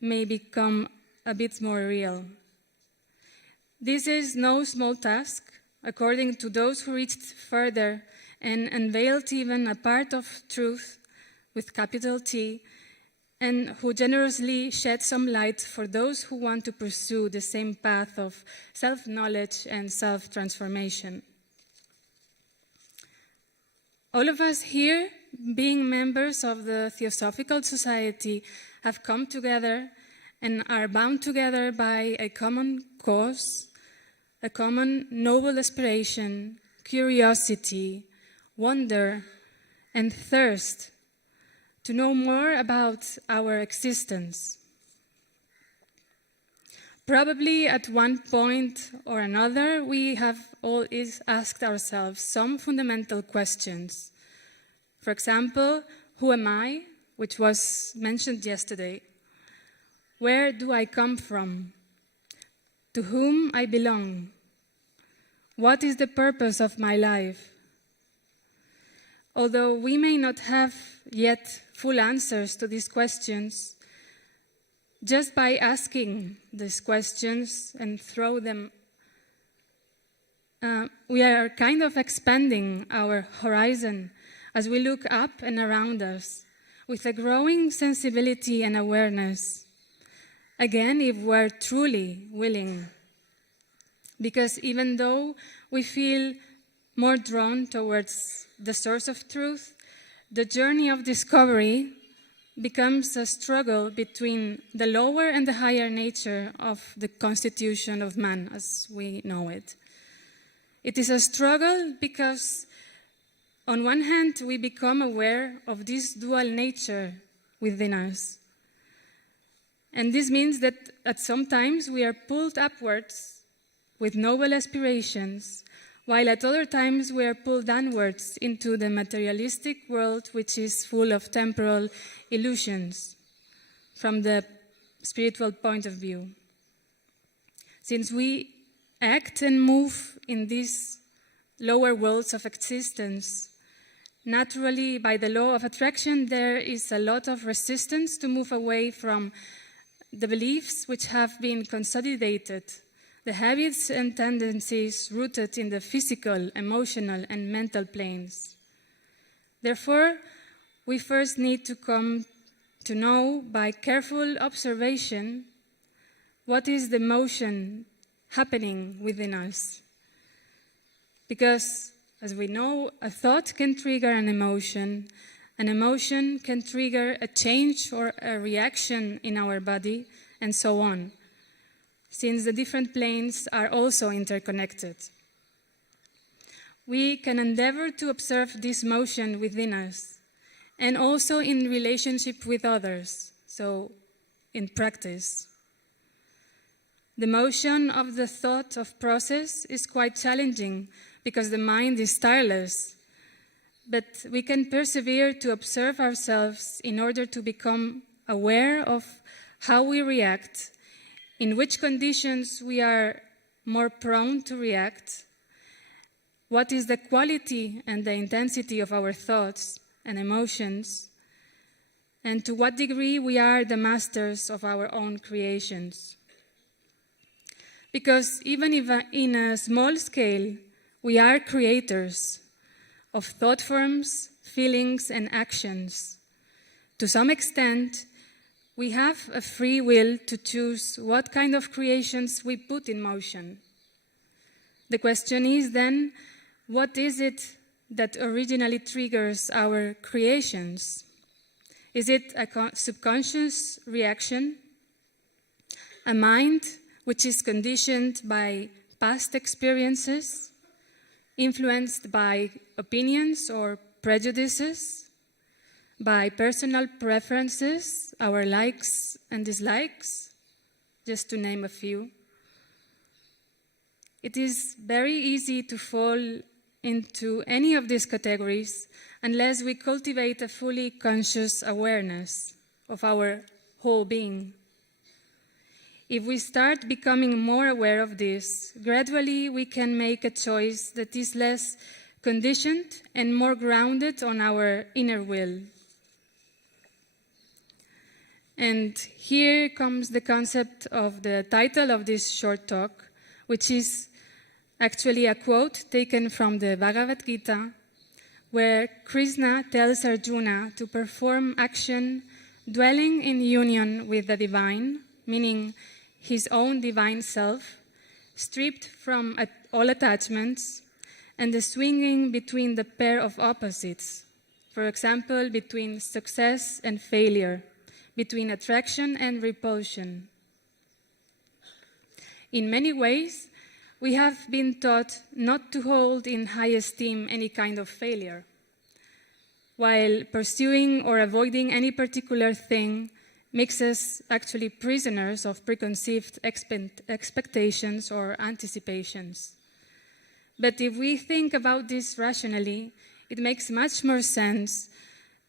may become a bit more real. This is no small task, according to those who reached further and unveiled even a part of truth with capital T, and who generously shed some light for those who want to pursue the same path of self-knowledge and self-transformation. All of us here, being members of the Theosophical Society, have come together and are bound together by a common cause, a common noble aspiration, curiosity, wonder, and thirst to know more about our existence. Probably at one point or another, we have all asked ourselves some fundamental questions. For example, who am I, which was mentioned yesterday? Where do I come from? To whom I belong? What is the purpose of my life? Although we may not have yet full answers to these questions, just by asking these questions and throw them, we are kind of expanding our horizon as we look up and around us with a growing sensibility and awareness. Again, if we're truly willing. Because even though we feel more drawn towards the source of truth, the journey of discovery becomes a struggle between the lower and the higher nature of the constitution of man as we know it. It is a struggle because on one hand we become aware of this dual nature within us. And this means that at some times we are pulled upwards with noble aspirations, while at other times we are pulled downwards into the materialistic world, which is full of temporal illusions from the spiritual point of view. Since we act and move in these lower worlds of existence, naturally, by the law of attraction, there is a lot of resistance to move away from the beliefs which have been consolidated, the habits and tendencies rooted in the physical, emotional, and mental planes. Therefore, we first need to come to know by careful observation what is the motion happening within us. Because, as we know, a thought can trigger an emotion can trigger a change or a reaction in our body, and so on, since the different planes are also interconnected. We can endeavor to observe this motion within us, and also in relationship with others, so in practice. The motion of the thought of process is quite challenging because the mind is tireless, but we can persevere to observe ourselves in order to become aware of how we react, in which conditions we are more prone to react, what is the quality and the intensity of our thoughts and emotions, and to what degree we are the masters of our own creations. Because even if in a small scale, we are creators of thought forms, feelings, and actions. To some extent, we have a free will to choose what kind of creations we put in motion. The question is then, what is it that originally triggers our creations? Is it a subconscious reaction? A mind which is conditioned by past experiences, influenced by opinions or prejudices, by personal preferences, our likes and dislikes, just to name a few. It is very easy to fall into any of these categories unless we cultivate a fully conscious awareness of our whole being. If we start becoming more aware of this, gradually we can make a choice that is less conditioned and more grounded on our inner will. And here comes the concept of the title of this short talk, which is actually a quote taken from the Bhagavad Gita, where Krishna tells Arjuna to perform action dwelling in union with the divine, meaning his own divine self, stripped from all attachments, and the swinging between the pair of opposites, for example, between success and failure, between attraction and repulsion. In many ways, we have been taught not to hold in high esteem any kind of failure, while pursuing or avoiding any particular thing makes us actually prisoners of preconceived expectations or anticipations. But if we think about this rationally, it makes much more sense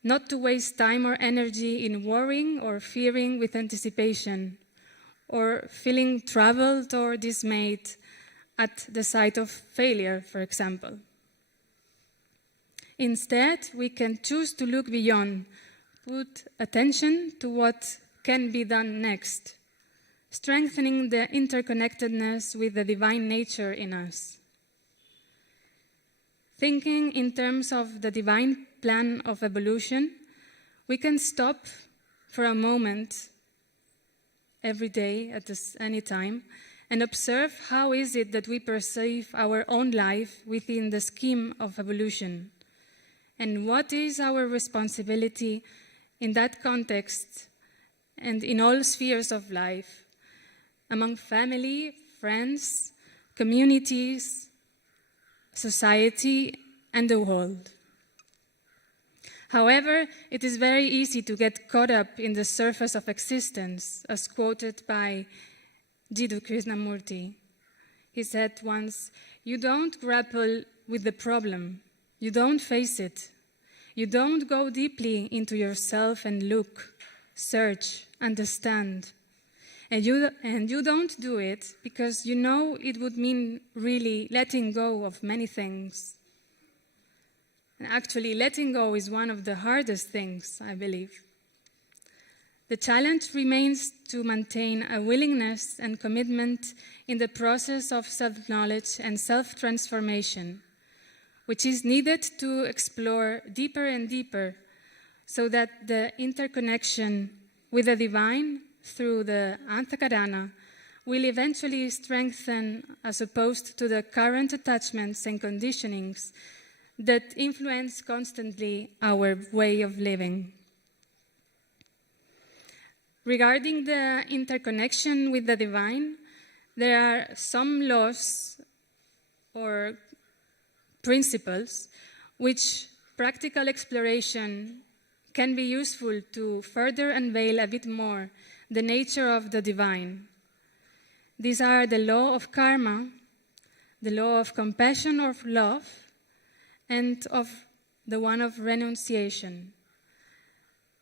not to waste time or energy in worrying or fearing with anticipation, or feeling troubled or dismayed at the sight of failure, for example. Instead, we can choose to look beyond, put attention to what can be done next, strengthening the interconnectedness with the divine nature in us. Thinking in terms of the divine plan of evolution, we can stop for a moment every day at any time and observe how is it that we perceive our own life within the scheme of evolution, and what is our responsibility in that context and in all spheres of life, among family, friends, communities, society, and the world. However, it is very easy to get caught up in the surface of existence, as quoted by Jiddu Krishnamurti. He said once, "You don't grapple with the problem, you don't face it. You don't go deeply into yourself and look, search, understand. And you don't do it because you know it would mean really letting go of many things. And actually, letting go is one of the hardest things, I believe. The challenge remains to maintain a willingness and commitment in the process of self-knowledge and self-transformation, which is needed to explore deeper and deeper so that the interconnection with the divine through the Antahkarana will eventually strengthen as opposed to the current attachments and conditionings that influence constantly our way of living. Regarding the interconnection with the divine, there are some laws or principles which practical exploration can be useful to further unveil a bit more the nature of the divine. These are the law of karma, the law of compassion or love, and of the one of renunciation,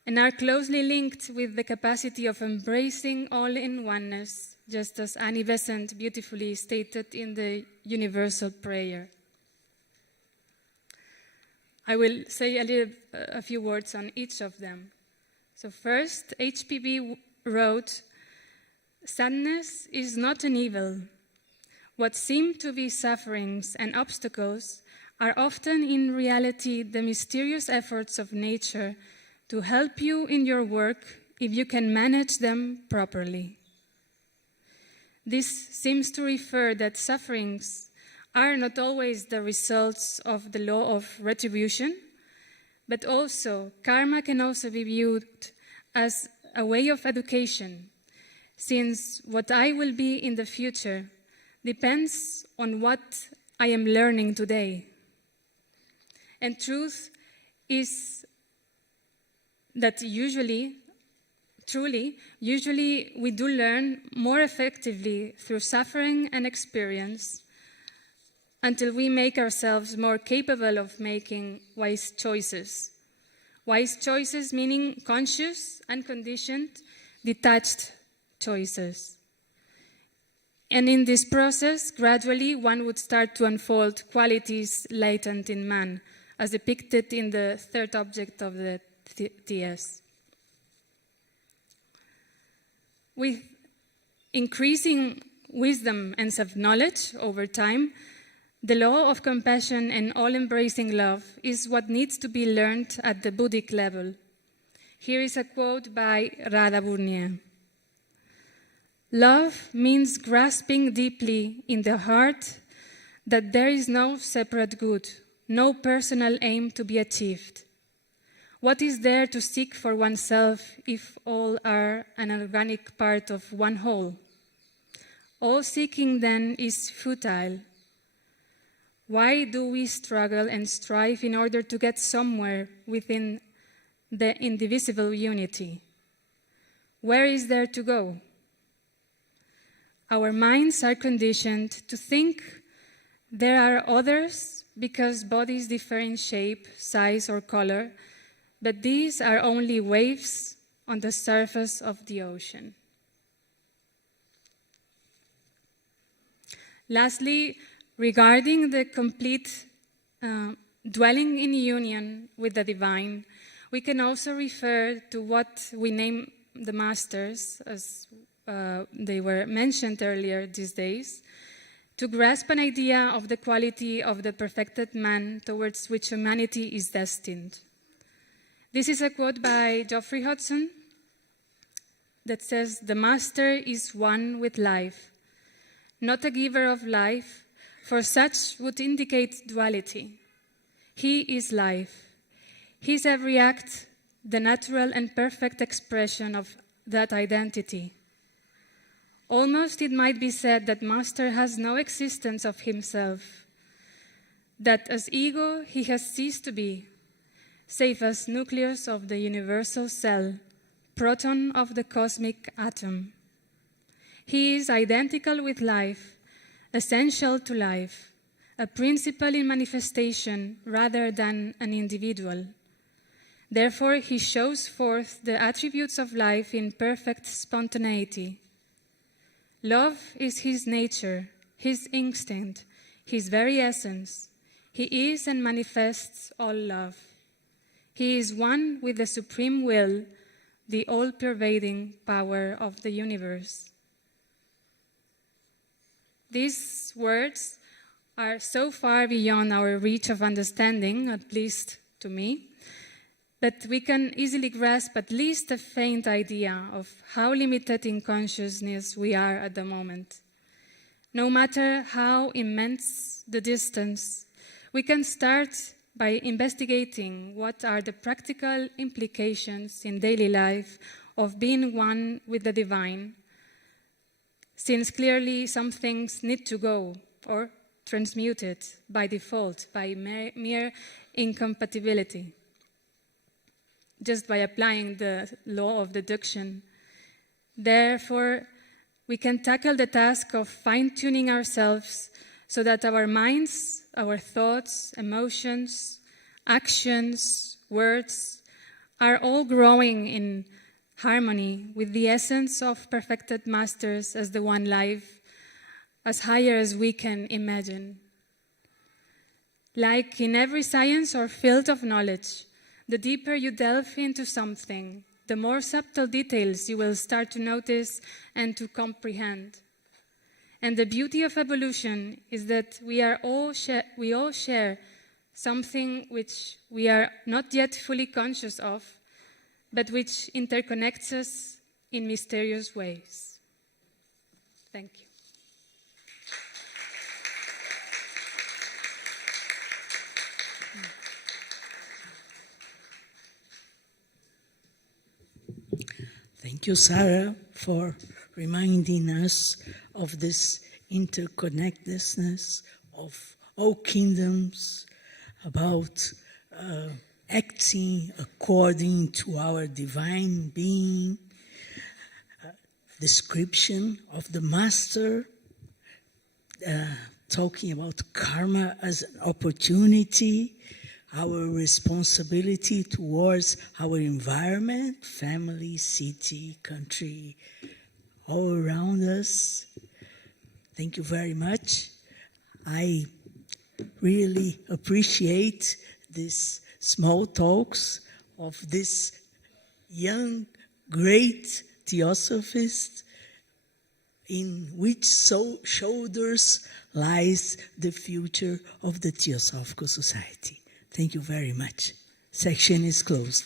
and are closely linked with the capacity of embracing all in oneness, just as Annie Besant beautifully stated in the Universal Prayer. I will say a few words on each of them. So first, HPB wrote, "Sadness is not an evil. What seem to be sufferings and obstacles are often in reality the mysterious efforts of nature to help you in your work if you can manage them properly." This seems to refer that sufferings are not always the results of the law of retribution, but also karma can also be viewed as a way of education, since what I will be in the future depends on what I am learning today. And truth is that usually we do learn more effectively through suffering and experience until we make ourselves more capable of making wise choices. Wise choices meaning conscious, unconditioned, detached choices. And in this process, gradually one would start to unfold qualities latent in man, as depicted in the third object of the TS. With increasing wisdom and self-knowledge over time, the law of compassion and all-embracing love is what needs to be learned at the Buddhic level. Here is a quote by Radha Burnier. Love means grasping deeply in the heart that there is no separate good, no personal aim to be achieved. What is there to seek for oneself if all are an organic part of one whole? All seeking then is futile. Why do we struggle and strive in order to get somewhere within the indivisible unity? Where is there to go? Our minds are conditioned to think there are others because bodies differ in shape, size, or color, but these are only waves on the surface of the ocean. Lastly, regarding the complete dwelling in union with the divine, we can also refer to what we name the masters, as they were mentioned earlier these days, to grasp an idea of the quality of the perfected man towards which humanity is destined. This is a quote by Geoffrey Hodgson that says, "The master is one with life, not a giver of life, for such would indicate duality. He is life. His every act, the natural and perfect expression of that identity. Almost it might be said that Master has no existence of himself, that as ego he has ceased to be, save as nucleus of the universal cell, proton of the cosmic atom. He is identical with life, essential to life, a principle in manifestation rather than an individual. Therefore, he shows forth the attributes of life in perfect spontaneity. Love is his nature, his instinct, his very essence. He is and manifests all love. He is one with the supreme will, the all-pervading power of the universe." These words are so far beyond our reach of understanding, at least to me, that we can easily grasp at least a faint idea of how limited in consciousness we are at the moment. No matter how immense the distance, we can start by investigating what are the practical implications in daily life of being one with the divine, since clearly some things need to go or transmuted by default, by mere incompatibility. Just by applying the law of deduction. Therefore, we can tackle the task of fine-tuning ourselves so that our minds, our thoughts, emotions, actions, words are all growing in harmony with the essence of perfected masters as the one life, as higher as we can imagine. Like in every science or field of knowledge, the deeper you delve into something, the more subtle details you will start to notice and to comprehend. And the beauty of evolution is that we all share something which we are not yet fully conscious of, but which interconnects us in mysterious ways. Thank you. Thank you, Sara, for reminding us of this interconnectedness of all kingdoms, about acting according to our divine being, description of the master, talking about karma as an opportunity, our responsibility towards our environment, family, city, country, all around us. Thank you very much. I really appreciate these small talks of this young, great theosophist in which shoulders lies the future of the Theosophical Society. Thank you very much. Section is closed.